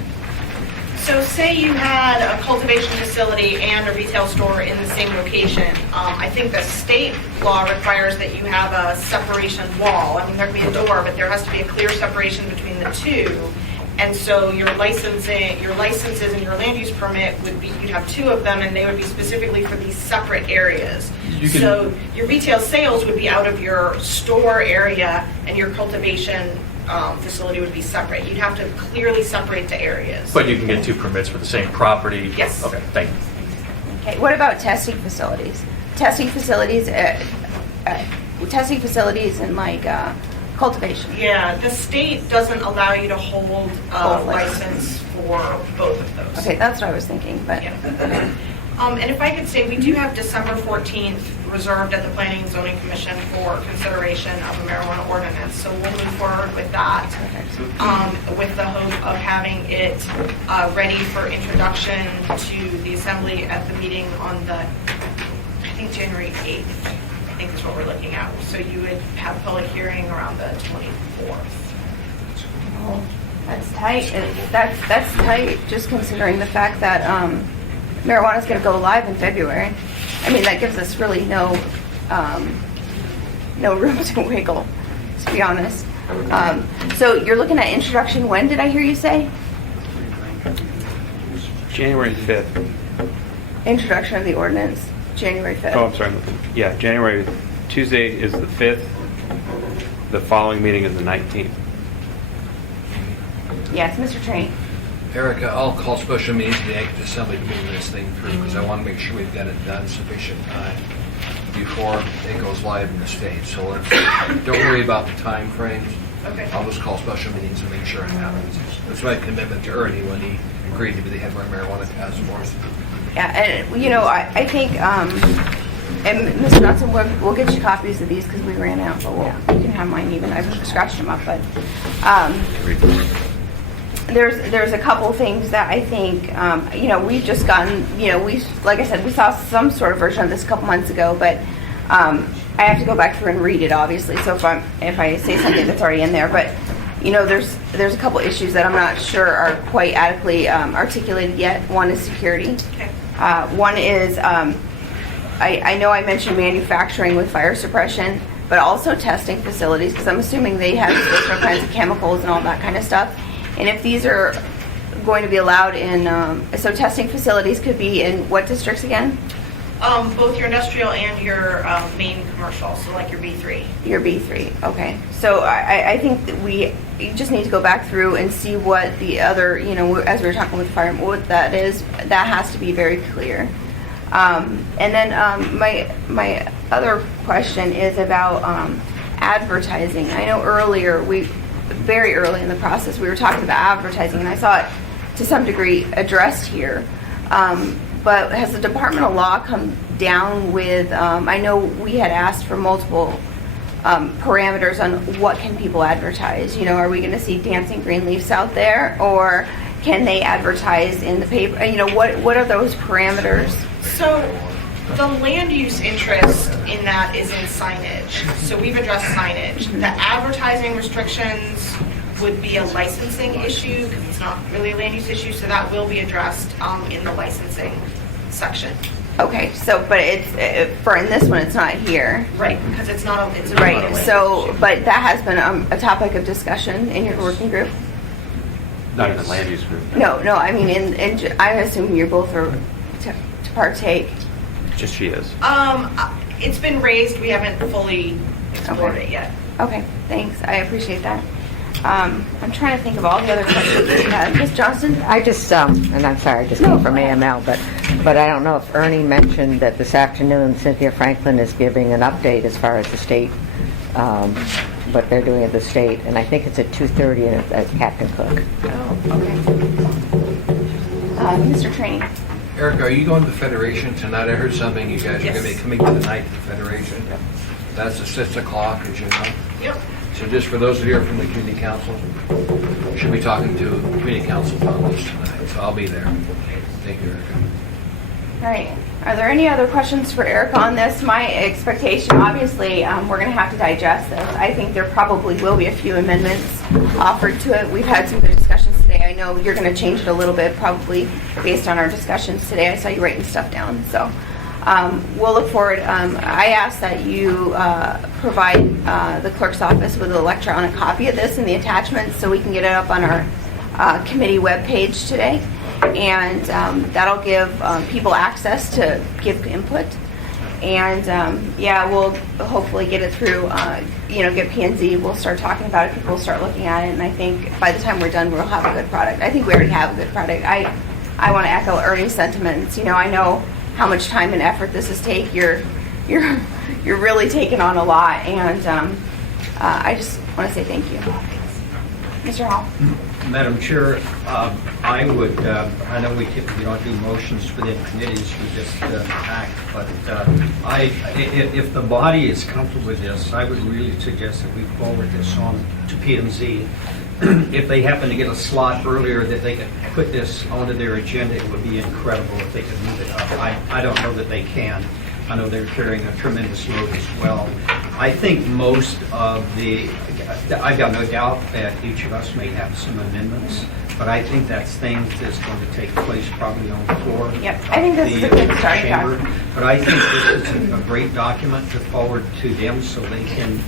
So say you had a cultivation facility and a retail store in the same location. I think the state law requires that you have a separation wall. I mean, there can be a door, but there has to be a clear separation between the two. And so your licenses and your land use permit would be, you'd have 2 of them, and they would be specifically for these separate areas. So your retail sales would be out of your store area, and your cultivation facility would be separate. You'd have to clearly separate the areas. But you can get 2 permits for the same property? Yes. Okay, thank you. Okay, what about testing facilities? Testing facilities and like cultivation. Yeah, the state doesn't allow you to hold a license for both of those. Okay, that's what I was thinking, but. Yeah. And if I could say, we do have December 14th reserved at the Planning and Zoning Commission for consideration of a marijuana ordinance. So we'll move forward with that with the hope of having it ready for introduction to the Assembly at the meeting on the, I think, January 8th, I think is what we're looking at. So you would have a public hearing around the 24th. Oh, that's tight. That's tight, just considering the fact that marijuana is going to go live in February. I mean, that gives us really no room to wiggle, to be honest. So you're looking at introduction. When did I hear you say? January 5th. Introduction of the ordinance, January 5th. Oh, I'm sorry. Yeah, Tuesday is the 5th. The following meeting is the 19th. Yes, Mr. Train. Erica, I'll call special meetings in the Anchorage Assembly to move this thing through, because I want to make sure we've got it done sufficient time before it goes live in the state. So don't worry about the time frames. Okay. I'll just call special meetings and make sure it happens. That's my commitment to Ernie when he agreed to be the head of our marijuana task force. Yeah, and I think, and Mr. Johnson, we'll get you copies of these because we ran out, but you can have mine even. I've scratched them up, but there's a couple things that I think, we've just gotten, like I said, we saw some sort of version of this a couple months ago, but I have to go back through and read it, obviously. So if I say something that's already in there, but there's a couple issues that I'm not sure are quite adequately articulated yet. One is security. Okay. One is I know I mentioned manufacturing with fire suppression, but also testing facilities, because I'm assuming they have different kinds of chemicals and all that kind of stuff. And if these are going to be allowed in, so testing facilities could be in what districts again? Both your industrial and your main commercial, so like your B3. Your B3, okay. So I think that we just need to go back through and see what the other, as we were talking with fire, what that is. That has to be very clear. And then my other question is about advertising. I know earlier, very early in the process, we were talking about advertising, and I thought to some degree addressed here. But has the Department of Law come down with, I know we had asked for multiple parameters on what can people advertise. You know, are we going to see dancing green leaves out there, or can they advertise in the paper? You know, what are those parameters? So the land use interest in that is in signage. So we've addressed signage. The advertising restrictions would be a licensing issue because it's not really a land use issue. So that will be addressed in the licensing section. Okay, so, but it's, for in this one, it's not here. Right, because it's not a, it's a Right, so, but that has been a topic of discussion in your working group? Not in the land use group. No, I mean, I assume you're both are to partake. Just she is. It's been raised. We haven't fully explored it yet. Okay, thanks, I appreciate that. I'm trying to think of all the other questions that you had. Ms. Johnson? I just, and I'm sorry, I just came from AML, but I don't know if Ernie mentioned that this afternoon Cynthia Franklin is giving an update as far as the state, what they're doing at the state, and I think it's at 2:30 at Captain Cook. Oh, okay. Mr. Trainee? Erica, are you going to the Federation tonight? I heard something you guys are going to be Yes. coming tonight to the Federation. That's at 6 o'clock, as you know. Yep. So just for those of you who are from the community council, should be talking to community council on this tonight, so I'll be there. Thank you, Erica. All right. Are there any other questions for Erica on this? My expectation, obviously, we're going to have to digest this. I think there probably will be a few amendments offered to it. We've had some good discussions today. I know you're going to change it a little bit, probably based on our discussions today. I saw you writing stuff down. So we'll look forward. I ask that you provide the clerk's office with an electronic copy of this and the attachments so we can get it up on our committee webpage today. And that'll give people access to give input. And yeah, we'll hopefully get it through, get P&Z. We'll start talking about it. People will start looking at it. And I think by the time we're done, we'll have a good product. I think we already have a good product. I want to echo Ernie's sentiments. You know, I know how much time and effort this has taken. You're really taking on a lot. And I just want to say thank you. Mr. Hall. Madam Chair, I would, I know we typically don't do motions within committees, we just act, but if the body is comfortable with this, I would really suggest that we forward this on to P&Z. If they happen to get a slot earlier that they could put this onto their agenda, it would be incredible if they could move it up. I don't know that they can. I know they're carrying a tremendous load as well. I think most of I've got no doubt that each of us may have some amendments, but I think that's things that's going to take place probably on the floor. Yep, I think this is a good starting chamber. point. But I think this is a great document to forward to them so they can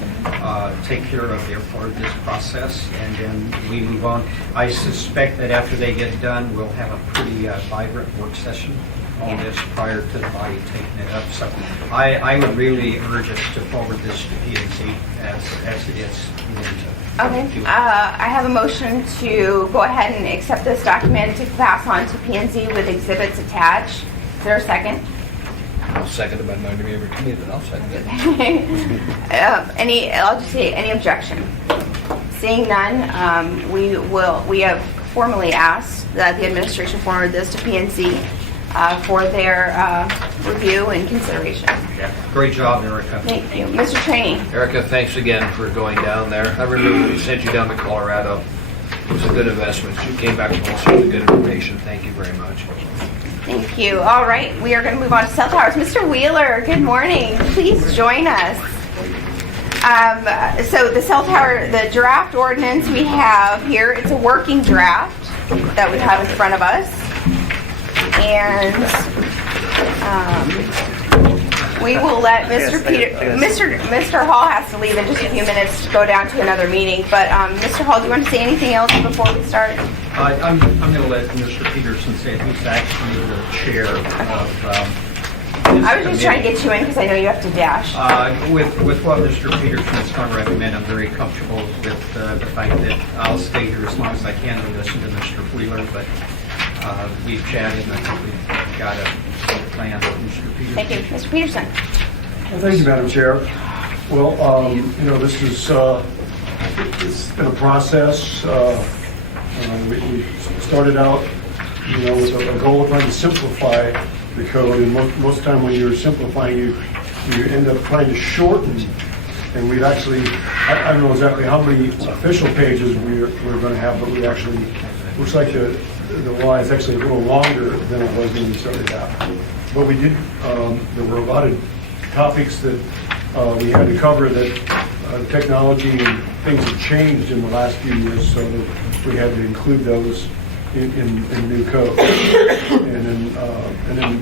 take care of their part of this process, and then we move on. I suspect that after they get done, we'll have a pretty vibrant work session on this prior to the body taking it up. So I would really urge us to forward this to P&Z as it is. Okay. I have a motion to go ahead and accept this document to pass on to P&Z with exhibits attached. Is there a second? I'll second it by no neighbor to me, but I'll second it. I'll just say any objection. Seeing none, we have formally asked that the administration forward this to P&Z for their review and consideration. Yeah. Great job, Erica. Thank you. Mr. Trainee. Erica, thanks again for going down there. I remember when we sent you down to Colorado. It was a good investment. You came back from us with good information. Thank you very much. Thank you. All right, we are going to move on to cell towers. Mr. Wheeler, good morning. Please join us. So the cell tower, the draft ordinance we have here, it's a working draft that we have in front of us. And we will let Mr. Hall has to leave in just a few minutes to go down to another meeting. But Mr. Hall, do you want to say anything else before we start? I'm going to let Mr. Peterson say he's actually the chair of I was just trying to get you in because I know you have to dash. With what Mr. Peterson is going to recommend, I'm very comfortable with the fact that I'll stay here as long as I can to listen to Mr. Wheeler, but we've chatted and I think we've got a plan with Mr. Peterson. Thank you. Mr. Peterson. Well, thank you, Madam Chair. Well, this is it's been a process. We started out, with a goal of trying to simplify the code, and most of the time when you're simplifying, you end up trying to shorten. And we've actually, I don't know exactly how many official pages we're going to have, but we actually, looks like the law is actually a little longer than it was when we started out. But we did, there were a lot of topics that we had to cover that technology and things have changed in the last few years, so that we had to include those in new code. And then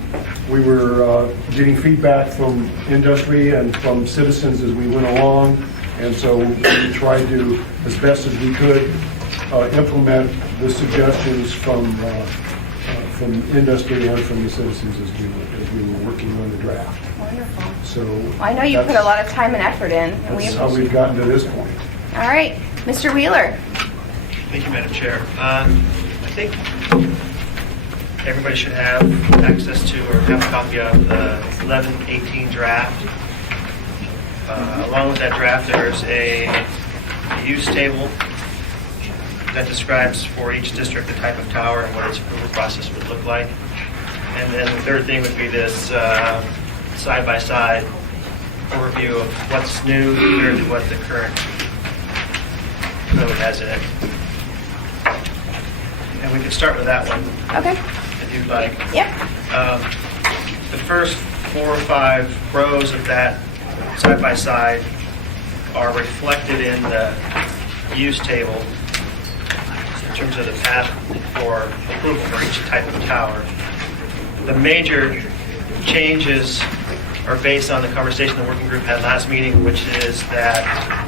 we were getting feedback from industry and from citizens as we went along, and so we tried to, as best as we could, implement the suggestions from industry and from the citizens as we were working on the draft. Wonderful. So Well, I know you put a lot of time and effort in, and we that's how we've gotten to this point. All right, Mr. Wheeler. Thank you, Madam Chair. I think everybody should have access to or have a copy of the 1118 draft. Along with that draft, there's a use table that describes for each district the type of tower and what its approval process would look like. And then the third thing would be this side-by-side overview of what's new compared to what the current code has in it. And we can start with that one. Okay. If you'd like. Yep. The first 4 or 5 rows of that side-by-side are reflected in the use table in terms of the path for approval for each type of tower. The major changes are based on the conversation the working group had last meeting, which is that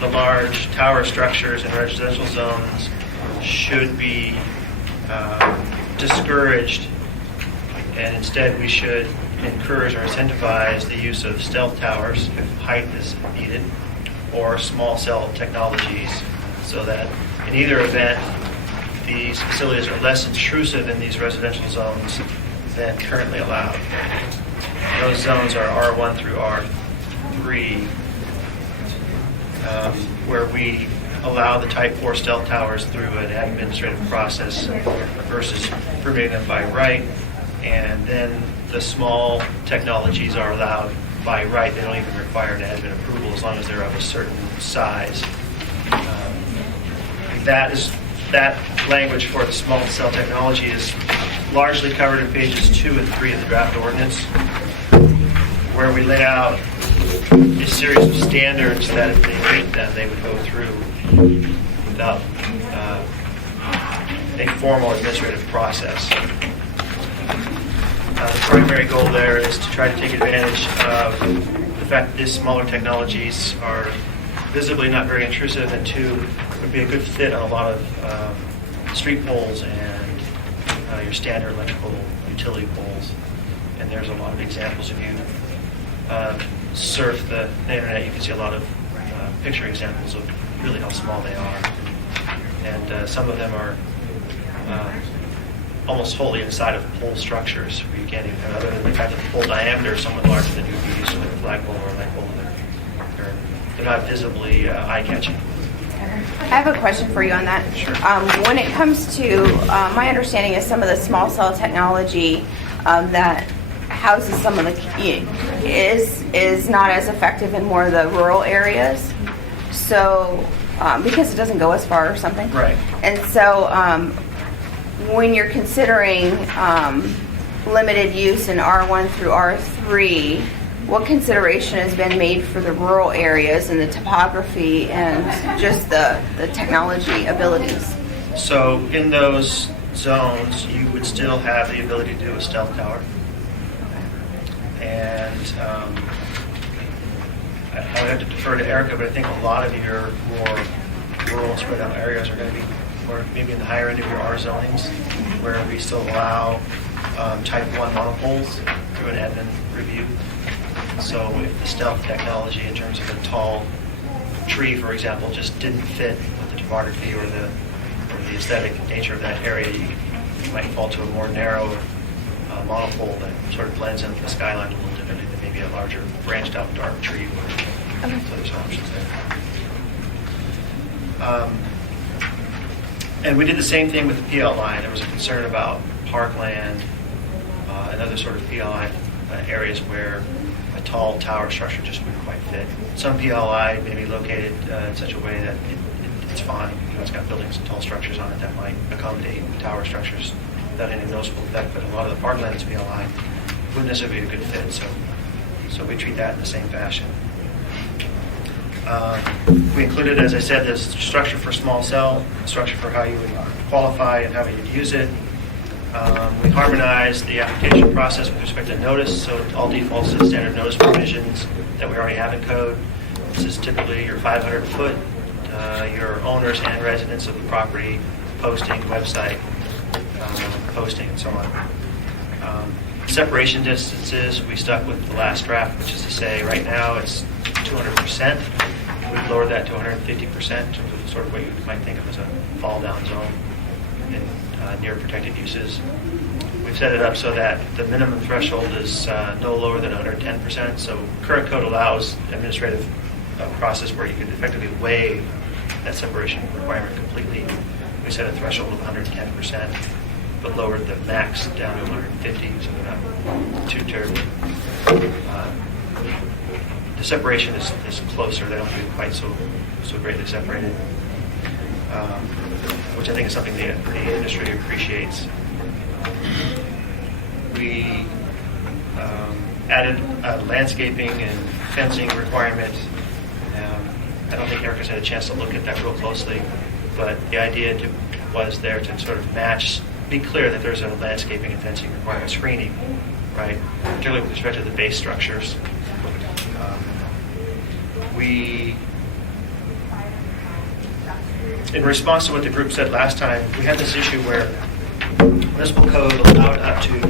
the large tower structures in residential zones should be discouraged, and instead we should encourage or incentivize the use of stealth towers if height is needed, or small cell technologies, so that in either event these facilities are less intrusive in these residential zones than currently allowed. Those zones are R1 through R3, where we allow the Type 4 stealth towers through an administrative process versus permitting them by right. And then the small technologies are allowed by right. They don't even require an admin approval as long as they're of a certain size. That language for the small cell technology is largely covered in pages 2 and 3 of the draft ordinance, where we lay out a series of standards that if they meet them, they would go through without a formal administrative process. The primary goal there is to try to take advantage of the fact that these smaller technologies are visibly not very intrusive, and 2, would be a good fit on a lot of street poles and your standard electrical utility poles. And there's a lot of examples. If you surf the internet, you can see a lot of picture examples of really how small they are. And some of them are almost wholly inside of pole structures, where you can't even, other than the fact that the pole diameter is somewhat larger than you would be used to with a flagpole or a light pole. They're not visibly eye-catching. I have a question for you on that. Sure. When it comes to, my understanding is some of the small cell technology that houses some of the, is not as effective in more of the rural areas. So, because it doesn't go as far or something. Right. And so, when you're considering limited use in R1 through R3, what consideration has been made for the rural areas and the topography and just the technology abilities? So in those zones, you would still have the ability to do a stealth tower. And I would have to defer to Erica, but I think a lot of your more rural and spread out areas are going to be more maybe in the higher end of your R zonings, where we still allow type 1 monopoles through an admin review. So if the stealth technology in terms of a tall tree, for example, just didn't fit with the topography or the aesthetic nature of that area, you might fall to a more narrow monopole that sort of blends into the skyline a little differently than maybe a larger branched out dark tree. So there's options there. And we did the same thing with the PLI. There was a concern about parkland and other sort of PLI areas where a tall tower structure just wouldn't quite fit. Some PLI may be located in such a way that it's fine. You know, it's got buildings and tall structures on it that might accommodate tower structures without any noticeable effect, but a lot of the parklands PLI wouldn't necessarily be a good fit, so we treat that in the same fashion. We included, as I said, this structure for small cell, structure for how you would qualify and how you'd use it. We harmonized the application process with respect to notice, so it all defaults to the standard notice provisions that we already have in code. This is typically your 500 foot, your owners and residents of the property, posting, website, posting, and so on. Separation distances, we stuck with the last draft, which is to say right now it's 200%. We've lowered that to 150% in terms of sort of what you might think of as a fall down zone in near protected uses. We've set it up so that the minimum threshold is no lower than 110%. So current code allows administrative process where you could effectively waive that separation requirement completely. We set a threshold of 110%, but lowered the max down to 150, so they're not too terribly. The separation is closer. They don't get quite so greatly separated, which I think is something the industry appreciates. We added a landscaping and fencing requirement. I don't think Erica's had a chance to look at that real closely, but the idea was there to sort of match, be clear that there's a landscaping and fencing requirement, screening, right? Particularly with respect to the base structures. In response to what the group said last time, we had this issue where municipal code allowed up to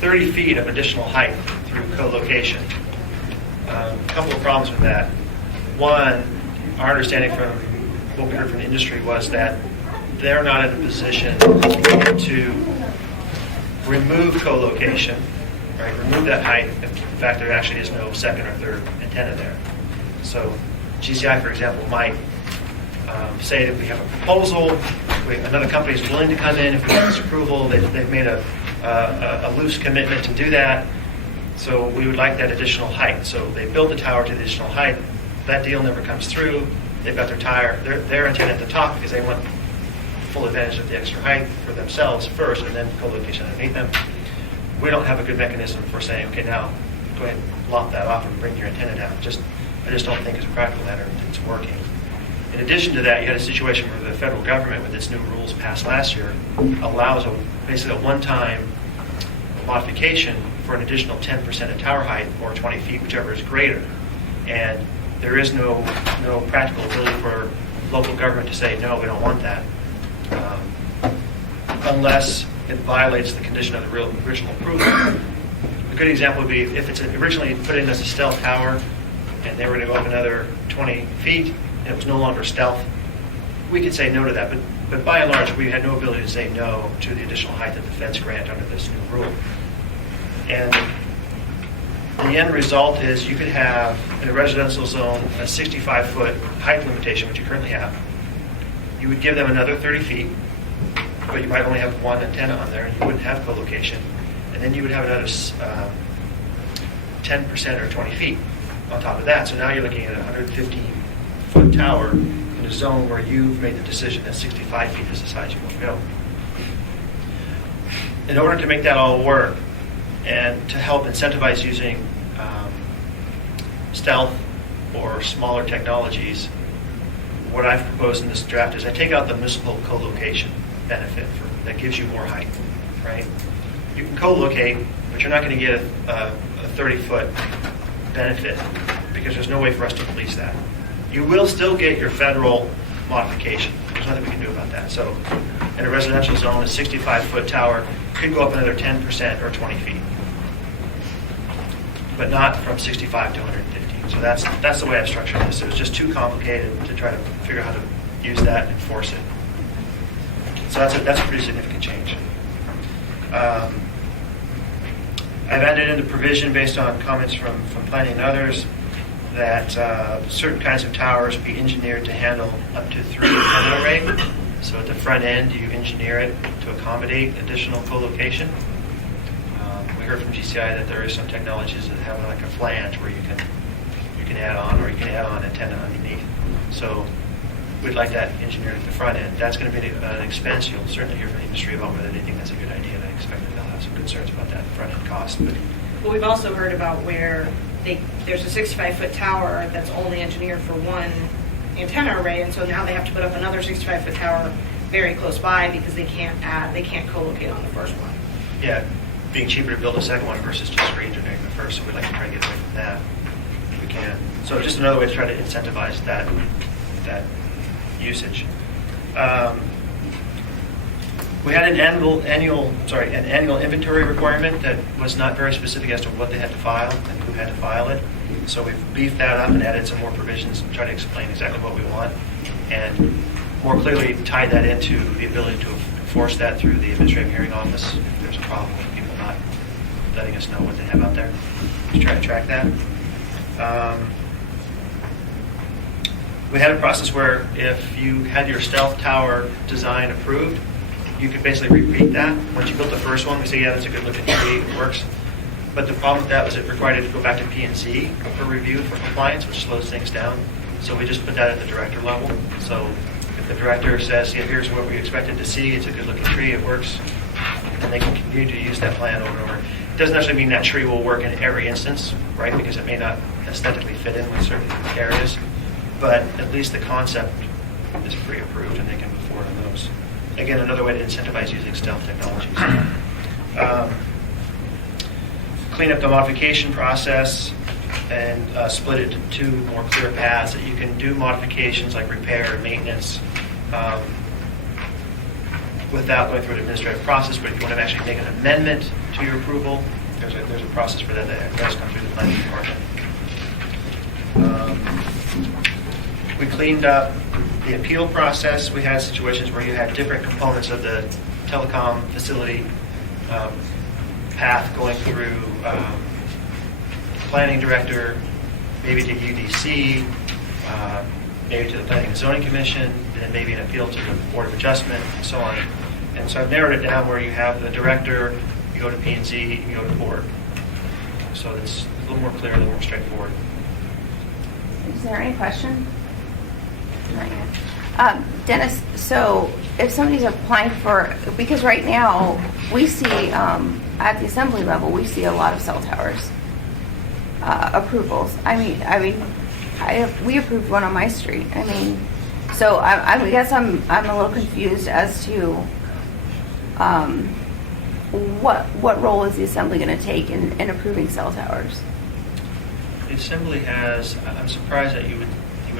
30 feet of additional height through co-location. A couple of problems with that. One, our understanding from what we heard from the industry was that they're not in a position to remove co-location, right? Remove that height if in fact there actually is no second or third antenna there. So GCI, for example, might say that we have a proposal, another company is willing to come in if we get this approval, they've made a loose commitment to do that, so we would like that additional height. So they build the tower to the additional height, that deal never comes through, they've got their antenna at the top because they want full advantage of the extra height for themselves first and then co-location underneath them. We don't have a good mechanism for saying, okay, now go ahead and lop that off and bring your antenna down. I just don't think as a practical matter it's working. In addition to that, you had a situation where the federal government, with its new rules passed last year, allows basically a one-time modification for an additional 10% of tower height or 20 feet, whichever is greater. And there is no practical ability for local government to say, no, we don't want that, unless it violates the condition of the original approval. A good example would be if it's originally put in as a stealth tower and they were to go up another 20 feet and it was no longer stealth, we could say no to that. But by and large, we had no ability to say no to the additional height that the feds grant under this new rule. And the end result is you could have, in a residential zone, a 65-foot height limitation, which you currently have. You would give them another 30 feet, but you might only have one antenna on there, and you wouldn't have co-location. And then you would have another 10% or 20 feet on top of that. So now you're looking at a 115-foot tower in a zone where you've made the decision that 65 feet is the size you want to go. In order to make that all work, and to help incentivize using stealth or smaller technologies, what I've proposed in this draft is I take out the municipal co-location benefit that gives you more height, right? You can co-locate, but you're not going to get a 30-foot benefit because there's no way for us to police that. You will still get your federal modification. There's nothing we can do about that. So in a residential zone, a 65-foot tower could go up another 10% or 20 feet, but not from 65 to 150. So that's the way I've structured this. It was just too complicated to try to figure out how to use that and enforce it. So that's a pretty significant change. I've added in the provision based on comments from planning and others that certain kinds of towers be engineered to handle up to 3 antenna array. So at the front end, you engineer it to accommodate additional co-location. We heard from GCI that there is some technologies that have like a flange where you can add on, or you can add on antenna underneath. So we'd like that engineered at the front end. That's going to be an expense. You'll certainly hear from the industry about whether they think that's a good idea. And I expect that they'll have some concerns about that front end cost. But Well, we've also heard about where there's a 65-foot tower that's only engineered for one antenna array, and so now they have to put up another 65-foot tower very close by because they can't co-locate on the first one. yeah, being cheaper to build a second one versus just re-engineering the first. So we'd like to try to get away from that if we can. So just another way to try to incentivize that usage. We had an annual inventory requirement that was not very specific as to what they had to file and who had to file it. So we've beefed that up and added some more provisions and tried to explain exactly what we want, and more clearly tied that into the ability to enforce that through the administrative hearing office if there's a problem with people not letting us know what they have out there. To try to track that. We had a process where if you had your stealth tower design approved, you could basically repeat that. Once you built the first one, we say, yeah, that's a good looking tree, it works. But the problem with that was it required it to go back to P&Z for review for compliance, which slows things down. So we just put that at the director level. So if the director says, yeah, here's what we expected to see, it's a good looking tree, it works, then they can continue to use that plan over and over. It doesn't necessarily mean that tree will work in every instance, right? Because it may not aesthetically fit in with certain areas. But at least the concept is pre-approved and they can move forward on those. Again, another way to incentivize using stealth technologies. Clean up the modification process and split it into two more clear paths that you can do modifications like repair and maintenance without going through an administrative process. But if you want to actually make an amendment to your approval, there's a process for that that does come through the planning department. We cleaned up the appeal process. We had situations where you had different components of the telecom facility path going through planning director, maybe to UDC, maybe to the Planning and Zoning Commission, and then maybe an appeal to the Board of Adjustment, and so on. And so I've narrowed it down where you have the director, you go to P&Z, you go to board. So it's a little more clear, a little more straightforward. Is there any question? Not yet. Dennis, so if somebody's applying for, because right now we see at the assembly level, we see a lot of cell towers approvals. We approved one on my street. So I guess I'm a little confused as to what role is the assembly going to take in approving cell towers? The assembly has, I'm surprised that you would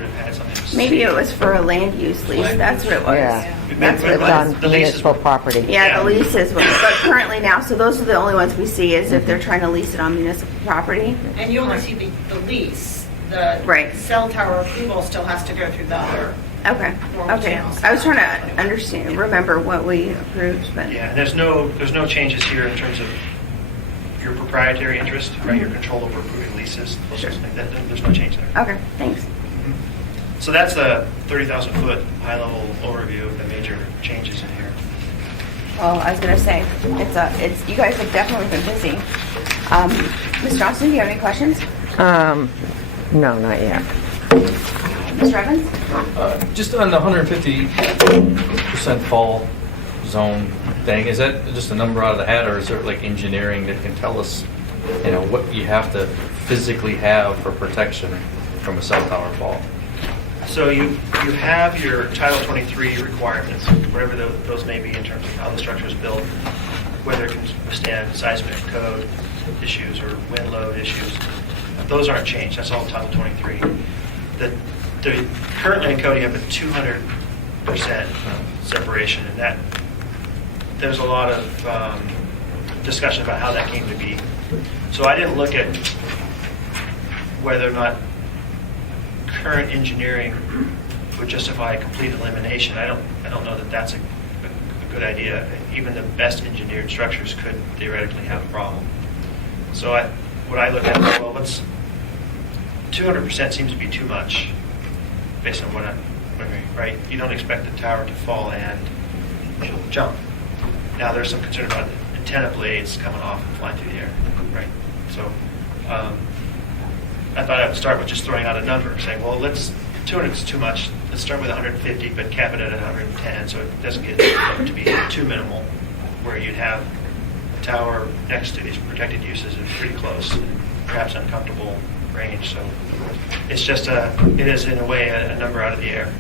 have had something. Maybe it was for a land use lease. That's what it was. Yeah. That's what it It's was. on municipal property. Yeah, the leases, but currently now, so those are the only ones we see is if they're trying to lease it on municipal property. And you only see the lease. The cell tower approval still has to go through the other. Okay. channels. I was trying to remember what we approved, but. Yeah, there's no changes here in terms of your proprietary interest, right? Your control over approving leases, those sorts of things. There's no change there. Okay, thanks. So that's a 30,000-foot high-level overview of the major changes in here. Well, I was gonna say, it's you guys have definitely been busy. Ms. Johnson, do you have any questions? No, not yet. Mr. Evans? Just on the 150% fall zone thing, is that just a number out of the hat, or is there like engineering that can tell us, what you have to physically have for protection from a cell tower fall? So you have your Title 23 requirements, whatever those may be in terms of how the structure is built, whether it can withstand seismic code issues or wind load issues. Those aren't changed. That's all Title 23. Currently in code you have a 200% separation, and that there's a lot of discussion about how that came to be. So I didn't look at whether or not current engineering would justify a complete elimination. I don't know that that's a good idea. Even the best engineered structures could theoretically have a problem. So what I look at is, well, 200% seems to be too much based on what right? You don't expect the tower to fall and jump. Now, there's some concern about antenna blades coming off and flying through the air, right? So I thought I would start with just throwing out a number, saying, well, 200 is too much. Let's start with 150, but cap it at 110, so it doesn't get to be too minimal, where you'd have a tower next to these protected uses and pretty close, perhaps uncomfortable range. So it's just it is in a way a number out of the air.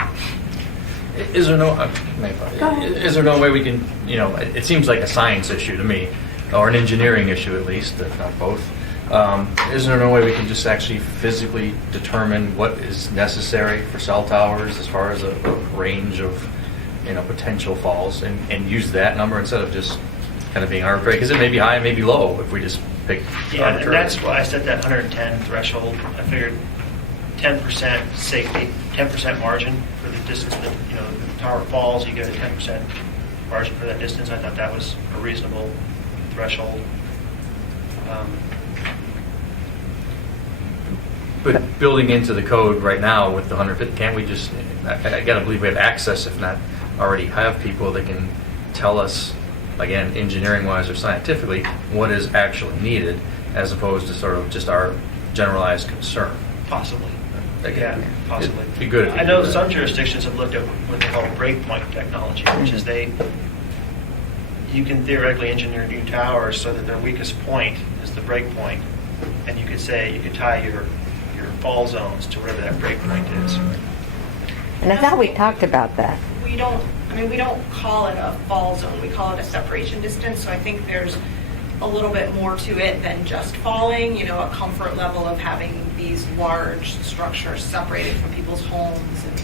Is there no way we can, it seems like a science issue to me, or an engineering issue at least, if not both. Is there no way we can just actually physically determine what is necessary for cell towers as far as a range of, potential falls and use that number instead of just kind of being arbitrary? Because it may be high, it may be low if we just pick Yeah, arbitrary. and that's why I set that 110 threshold. I figured 10% safety, 10% margin for the distance that, the tower falls, you get a 10% margin for that distance. I thought that was a reasonable threshold. But building into the code right now with the 150, can't we just, I gotta believe we have access, if not already have people that can tell us, again, engineering-wise or scientifically, what is actually needed, as opposed to sort of just our generalized concern. Possibly. Again, Yeah, possibly. It'd be good if you I know do that. some jurisdictions have looked at what they call breakpoint technology, which is you can theoretically engineer new towers so that their weakest point is the breakpoint, and you could tie your fall zones to whatever that breakpoint is. And I thought we talked about that. We don't call it a fall zone, we call it a separation distance, so I think there's a little bit more to it than just falling, a comfort level of having these large structures separated from people's homes and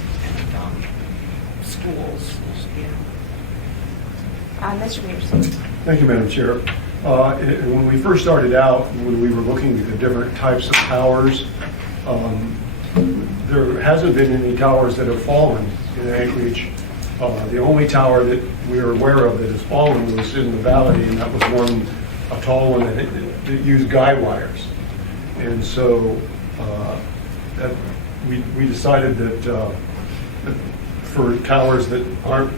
schools, Mr. Peterson. Thank you, Madam Chair. When we first started out, when we were looking at the different types of towers, there hasn't been any towers that have fallen in Anchorage. The only tower that we are aware of that has fallen was in the valley, and that was a tall one that used guide wires. And so we decided that for towers that aren't,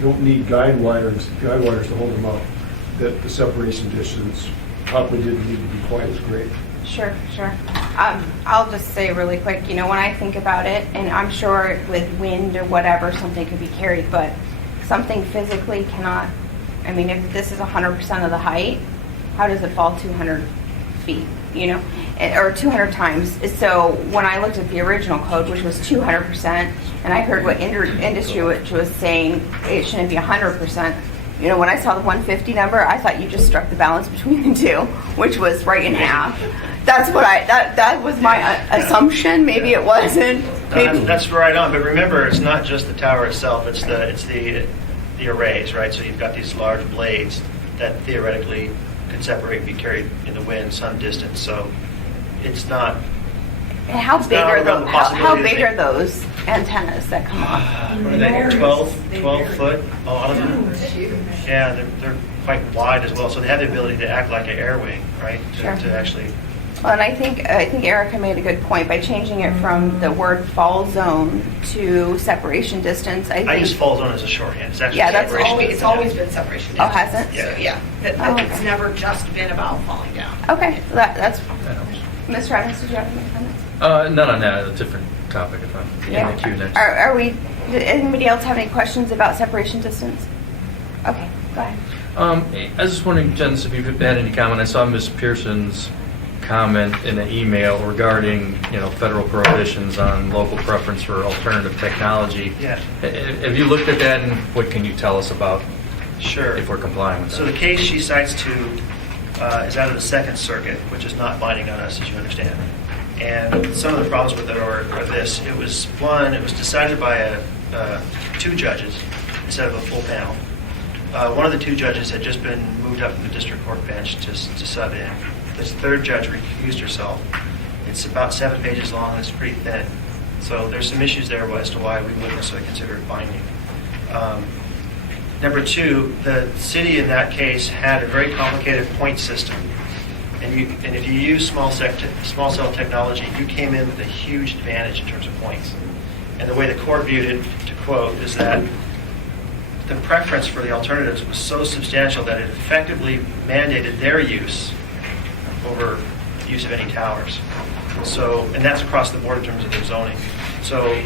don't need guide wires to hold them up, that the separation distance probably didn't need to be quite as great. Sure. I'll just say really quick, when I think about it, and I'm sure with wind or whatever, something could be carried, but something physically cannot, if this is 100% of the height, how does it fall 200 feet, or 200 times? So when I looked at the original code, which was 200%, and I heard what industry which was saying it shouldn't be 100%, when I saw the 150 number, I thought you just struck the balance between the two, which was right in half. That's what that was my assumption. Maybe it wasn't. Maybe. That's right on. But remember, it's not just the tower itself. It's the arrays, right? So you've got these large blades that theoretically could separate and be carried in the wind some distance. So it's not. And how big are those? How big are those antennas that come off? What are they? 12 foot. A lot of them. Yeah, they're quite wide as well. So they have the ability to act like an air wing, right? To actually. Well, and I think Erica made a good point by changing it from the word fall zone to separation distance. I use fall zone as a shorthand. It's actually it's always been separation distance. Oh, has it? Yeah. So, yeah. It's never just been about falling down. Okay, so that's. Ms. Travis, did you have any comments? None on that. A different topic. If I'm in the queue next. Did anybody else have any questions about separation distance? Okay, go ahead. I was just wondering, Jens, if you've had any comment. I saw Ms. Pearson's comment in an email regarding, federal prohibitions on local preference for alternative technology. Yeah. Have you looked at that, and what can you tell us about? Sure. If we're complying with that. So the case she cites to is out of the Second Circuit, which is not binding on us, as you understand. And some of the problems with it are this: it was decided by two judges instead of a full panel. One of the two judges had just been moved up from the district court bench to sub in. This third judge recused herself. It's about 7 pages long and it's pretty thin. So there's some issues there as to why we wouldn't necessarily consider it binding. Number two, the city in that case had a very complicated point system. And if you use small cell technology, you came in with a huge advantage in terms of points. And the way the court viewed it, to quote, is that the preference for the alternatives was so substantial that it effectively mandated their use over use of any towers. So, and that's across the board in terms of their zoning. So,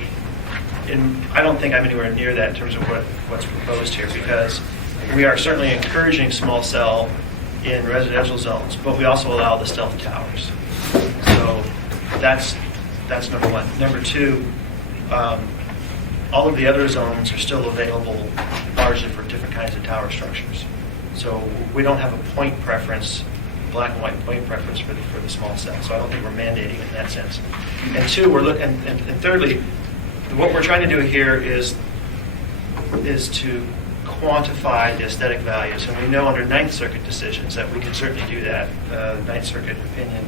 I don't think I'm anywhere near that in terms of what's proposed here, because we are certainly encouraging small cell in residential zones, but we also allow the stealth towers. So that's number one. Number two, all of the other zones are still available largely for different kinds of tower structures. So we don't have a point preference, black and white point preference for the small cell. So I don't think we're mandating in that sense. And two, we're looking, and thirdly, what we're trying to do here is to quantify the aesthetic values. And we know under Ninth Circuit decisions that we can certainly do that. Ninth Circuit opinion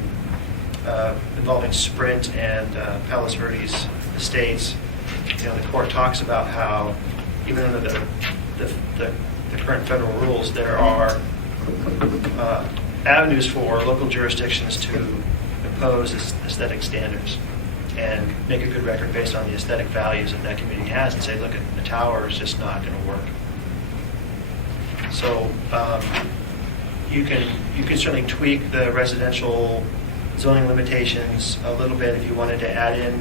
involving Sprint and Palos Verdes Estates, the court talks about how even under the current federal rules, there are avenues for local jurisdictions to impose aesthetic standards and make a good record based on the aesthetic values that community has, and say, look, the tower is just not going to work. So you can certainly tweak the residential zoning limitations a little bit. If you wanted to add in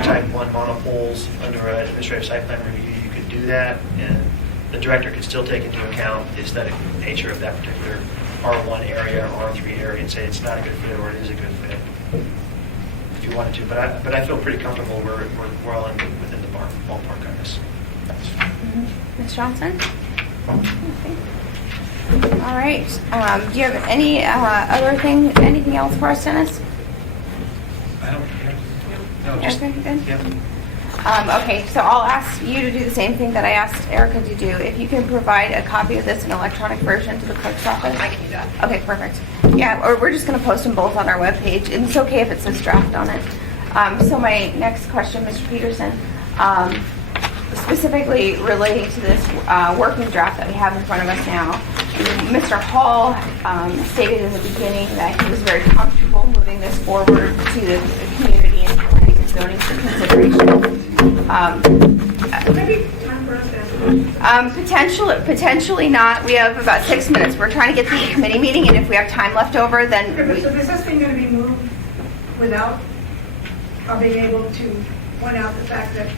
type 1 monopoles under an administrative site plan review, you could do that, and the director could still take into account the aesthetic nature of that particular R1 area or R3 area and say it's not a good fit or it is a good fit, if you wanted to. But I feel pretty comfortable we're all within the ballpark on this. Ms. Johnson? Okay. All right. Do you have any anything else for us, Dennis? I don't. No, just. Okay, good. Yeah. Okay, so I'll ask you to do the same thing that I asked Erica to do. If you can provide a copy of this in electronic version to the clerk's office. I can do that. Okay, perfect. Yeah, or we're just going to post them both on our webpage, and it's okay if it says draft on it. So my next question, Mr. Peterson, specifically relating to this working draft that we have in front of us now, Mr. Hall stated in the beginning that he was very comfortable moving this forward to the community and planning and zoning for consideration. Maybe time for us to ask. Potentially not. We have about 6 minutes. We're trying to get through the committee meeting, and if we have time left over, then... Okay, so is this thing going to be moved without being able to point out the fact that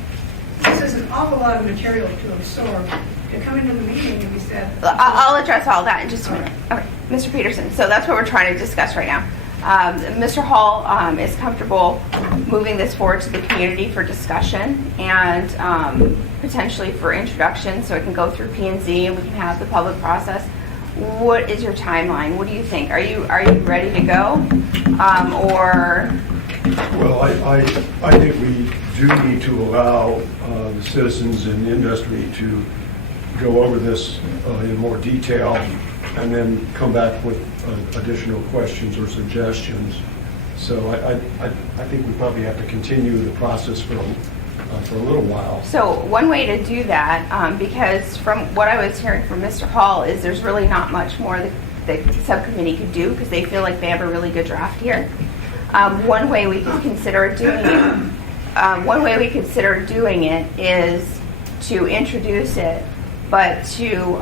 this is an awful lot of material to absorb, to come into the meeting and be said... I'll address all that in just a minute. Okay, Mr. Peterson, so that's what we're trying to discuss right now. Mr. Hall is comfortable moving this forward to the community for discussion and potentially for introduction, so it can go through P&Z and we can have the public process. What is your timeline? What do you think? Are you ready to go? Well, I think we do need to allow the citizens in the industry to go over this in more detail and then come back with additional questions or suggestions. So I think we probably have to continue the process for a little while. So one way to do that, because from what I was hearing from Mr. Hall, is there's really not much more the subcommittee could do because they feel like they have a really good draft here. One way we could consider doing it is to introduce it, but to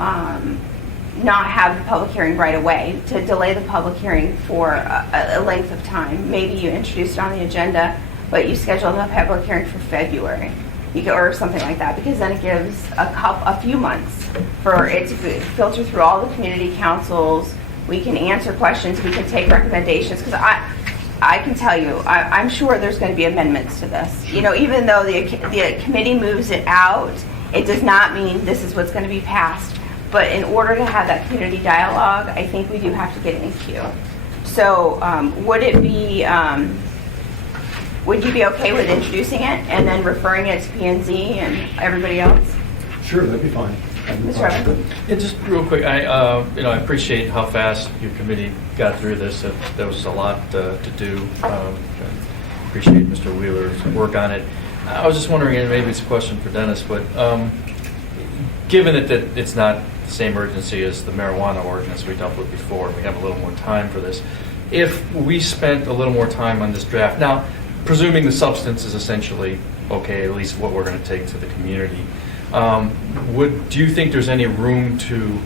not have the public hearing right away, to delay the public hearing for a length of time. Maybe you introduce it on the agenda, but you schedule the public hearing for February, or something like that, because then it gives a few months for it to filter through all the community councils. We can answer questions, we can take recommendations, because I can tell you, I'm sure there's going to be amendments to this. You know, even though the committee moves it out, it does not mean this is what's going to be passed. But in order to have that community dialogue, I think we do have to get it in queue. So would you be okay with introducing it and then referring it to P&Z and everybody else? Sure, that'd be fine. Mr. Evans? Yeah, just real quick, I appreciate how fast your committee got through this. There was a lot to do. Appreciate Mr. Wheeler's work on it. I was just wondering, and maybe it's a question for Dennis, but given that it's not the same urgency as the marijuana ordinance we dealt with before, and we have a little more time for this, if we spent a little more time on this draft, now, presuming the substance is essentially okay, at least what we're going to take to the community. Do you think there's any room to,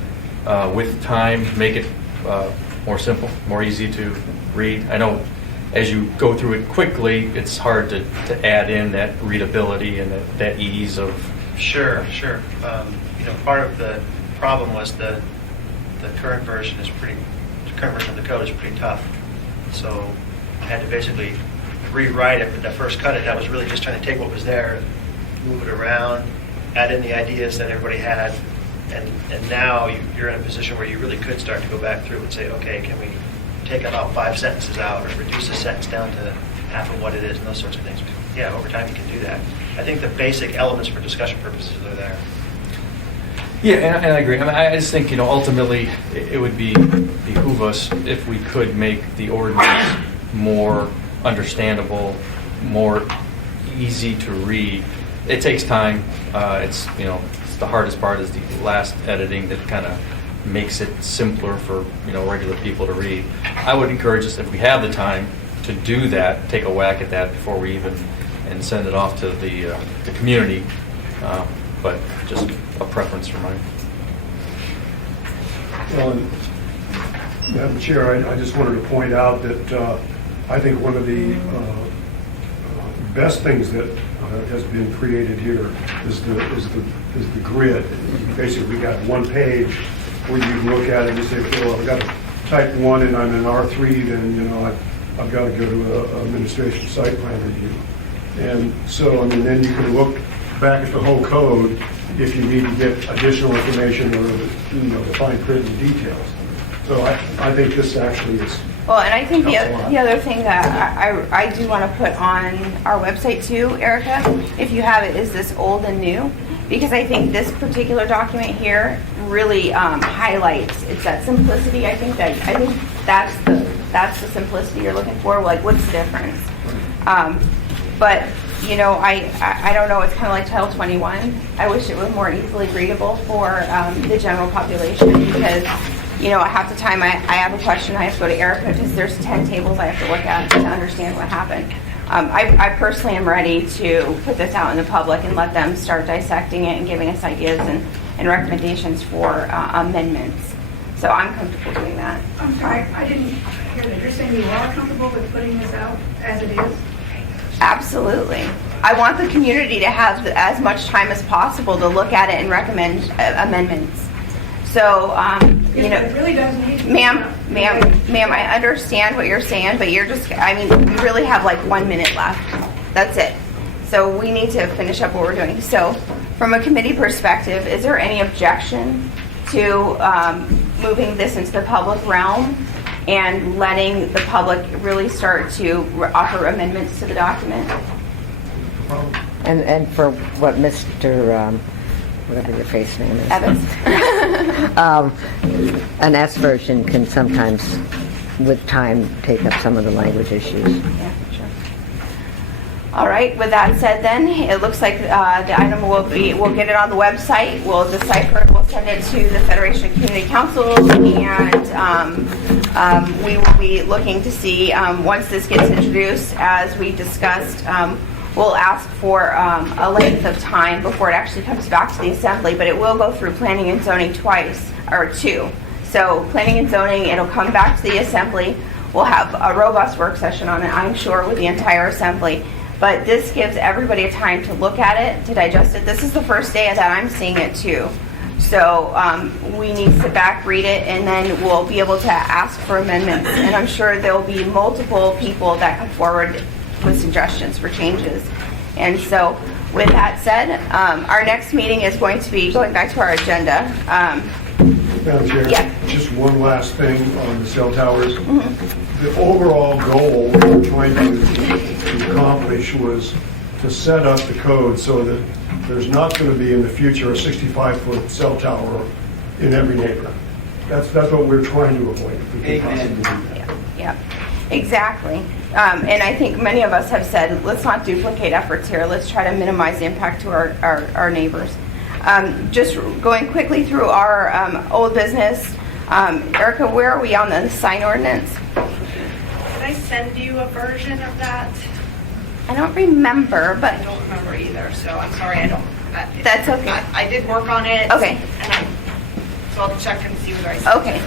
with time, make it more simple, more easy to read? I know as you go through it quickly, it's hard to add in that readability and that ease of... Sure. Part of the problem was the current version of the code is pretty tough. So I had to basically rewrite it. But the first cut I was really just trying to take what was there, move it around, add in the ideas that everybody had, and now you're in a position where you really could start to go back through and say, okay, can we take about 5 sentences out or reduce a sentence down to half of what it is and those sorts of things. Yeah, over time you can do that. I think the basic elements for discussion purposes are there. Yeah, and I agree. I mean, I just think, ultimately, it would behoove us if we could make the ordinance more understandable, more easy to read. It takes time. It's the hardest part is the last editing that kind of makes it simpler for regular people to read. I would encourage us, if we have the time, to do that, take a whack at that before we even and send it off to the community. But just a preference for mine. Well, Madam Chair, I just wanted to point out that I think one of the best things that has been created here is the grid. You basically got one page where you can look at it and say, well, I've got to type 1 and I'm in R3, then I've got to go to a administration site plan review. And so, then you can look back at the whole code if you need to get additional information or the fine print and details. So I think this actually is. Well, and I think the helps a lot. other thing that I do want to put on our website too, Erica, if you have it, is this old and new. Because I think this particular document here really highlights, it's that simplicity. I think that's the simplicity you're looking for. Like, what's the difference? But I don't know. It's kind of like Title 21. I wish it was more easily readable for the general population because, half the time I have a question, I have to go to Erica because there's 10 tables I have to look at to understand what happened. I personally am ready to put this out in the public and let them start dissecting it and giving us ideas and recommendations for amendments. So I'm comfortable doing that. I'm sorry, I didn't hear that. You're saying you are comfortable with putting this out as it is? Absolutely. I want the community to have as much time as possible to look at it and recommend amendments. So, It really does need to. Ma'am, I understand what you're saying, but we really have like 1 minute left. That's it. So we need to finish up what we're doing. So from a committee perspective, is there any objection to moving this into the public realm and letting the public really start to offer amendments to the document? And for what Mr. Whatever your face name is. Evans. An S version can sometimes, with time, take up some of the language issues. Yeah, sure. All right, with that said then, it looks like the item we'll get it on the website, we'll decipher it, we'll send it to the Federation of Community Councils, and we will be looking to see, once this gets introduced, as we discussed, we'll ask for a length of time before it actually comes back to the assembly, but it will go through planning and zoning twice, or 2. So planning and zoning, it'll come back to the assembly. We'll have a robust work session on it, I'm sure, with the entire assembly. But this gives everybody a time to look at it, to digest it. This is the first day that I'm seeing it too. So we need to sit back, read it, and then we'll be able to ask for amendments. And I'm sure there'll be multiple people that come forward with suggestions for changes. And so with that said, our next meeting is going to be going back to our agenda. Madam Chair, Yeah. just one last thing on the cell towers. The overall goal we were trying to accomplish was to set up the code so that there's not going to be in the future a 65-foot cell tower in every neighborhood. That's what we're trying to avoid. If we can possibly do that. Yeah, exactly. And I think many of us have said, let's not duplicate efforts here. Let's try to minimize the impact to our neighbors. Just going quickly through our old business. Erica, where are we on the sign ordinance? Did I send you a version of that? I don't remember, but I don't remember either, so I'm sorry, I don't. That's okay. I did work on it. Okay. So I'll check and see what I said. Okay.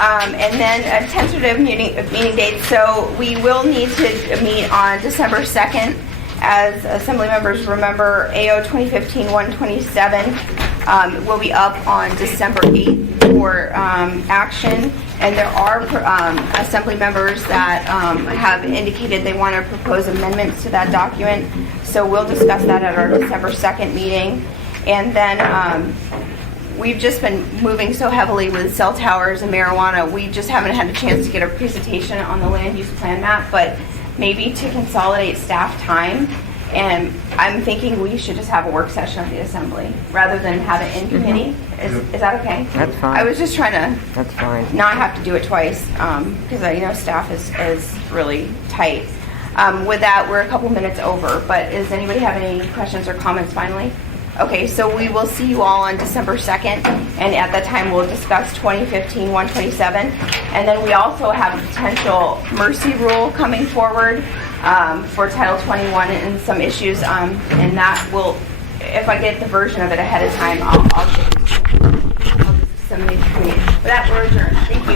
And then a tentative meeting date. So we will need to meet on December 2nd. As Assembly members remember, AO 2015-127 will be up on December 8th for action. And there are Assembly members that have indicated they want to propose amendments to that document. So we'll discuss that at our December 2nd meeting. And then we've just been moving so heavily with cell towers and marijuana, we just haven't had a chance to get a presentation on the land use plan map, but maybe to consolidate staff time. And I'm thinking we should just have a work session at the Assembly rather than have it in committee. Is that okay? That's fine. I was just trying to That's fine. not have to do it twice because I know staff is really tight. With that, we're a couple minutes over, but does anybody have any questions or comments finally? Okay, so we will see you all on December 2nd, and at that time we'll discuss 2015-127. And then we also have a potential mercy rule coming forward for Title 21 and some issues, and that will, if I get the version of it ahead of time, I'll disseminate to you. With that, we're adjourned. Thank you.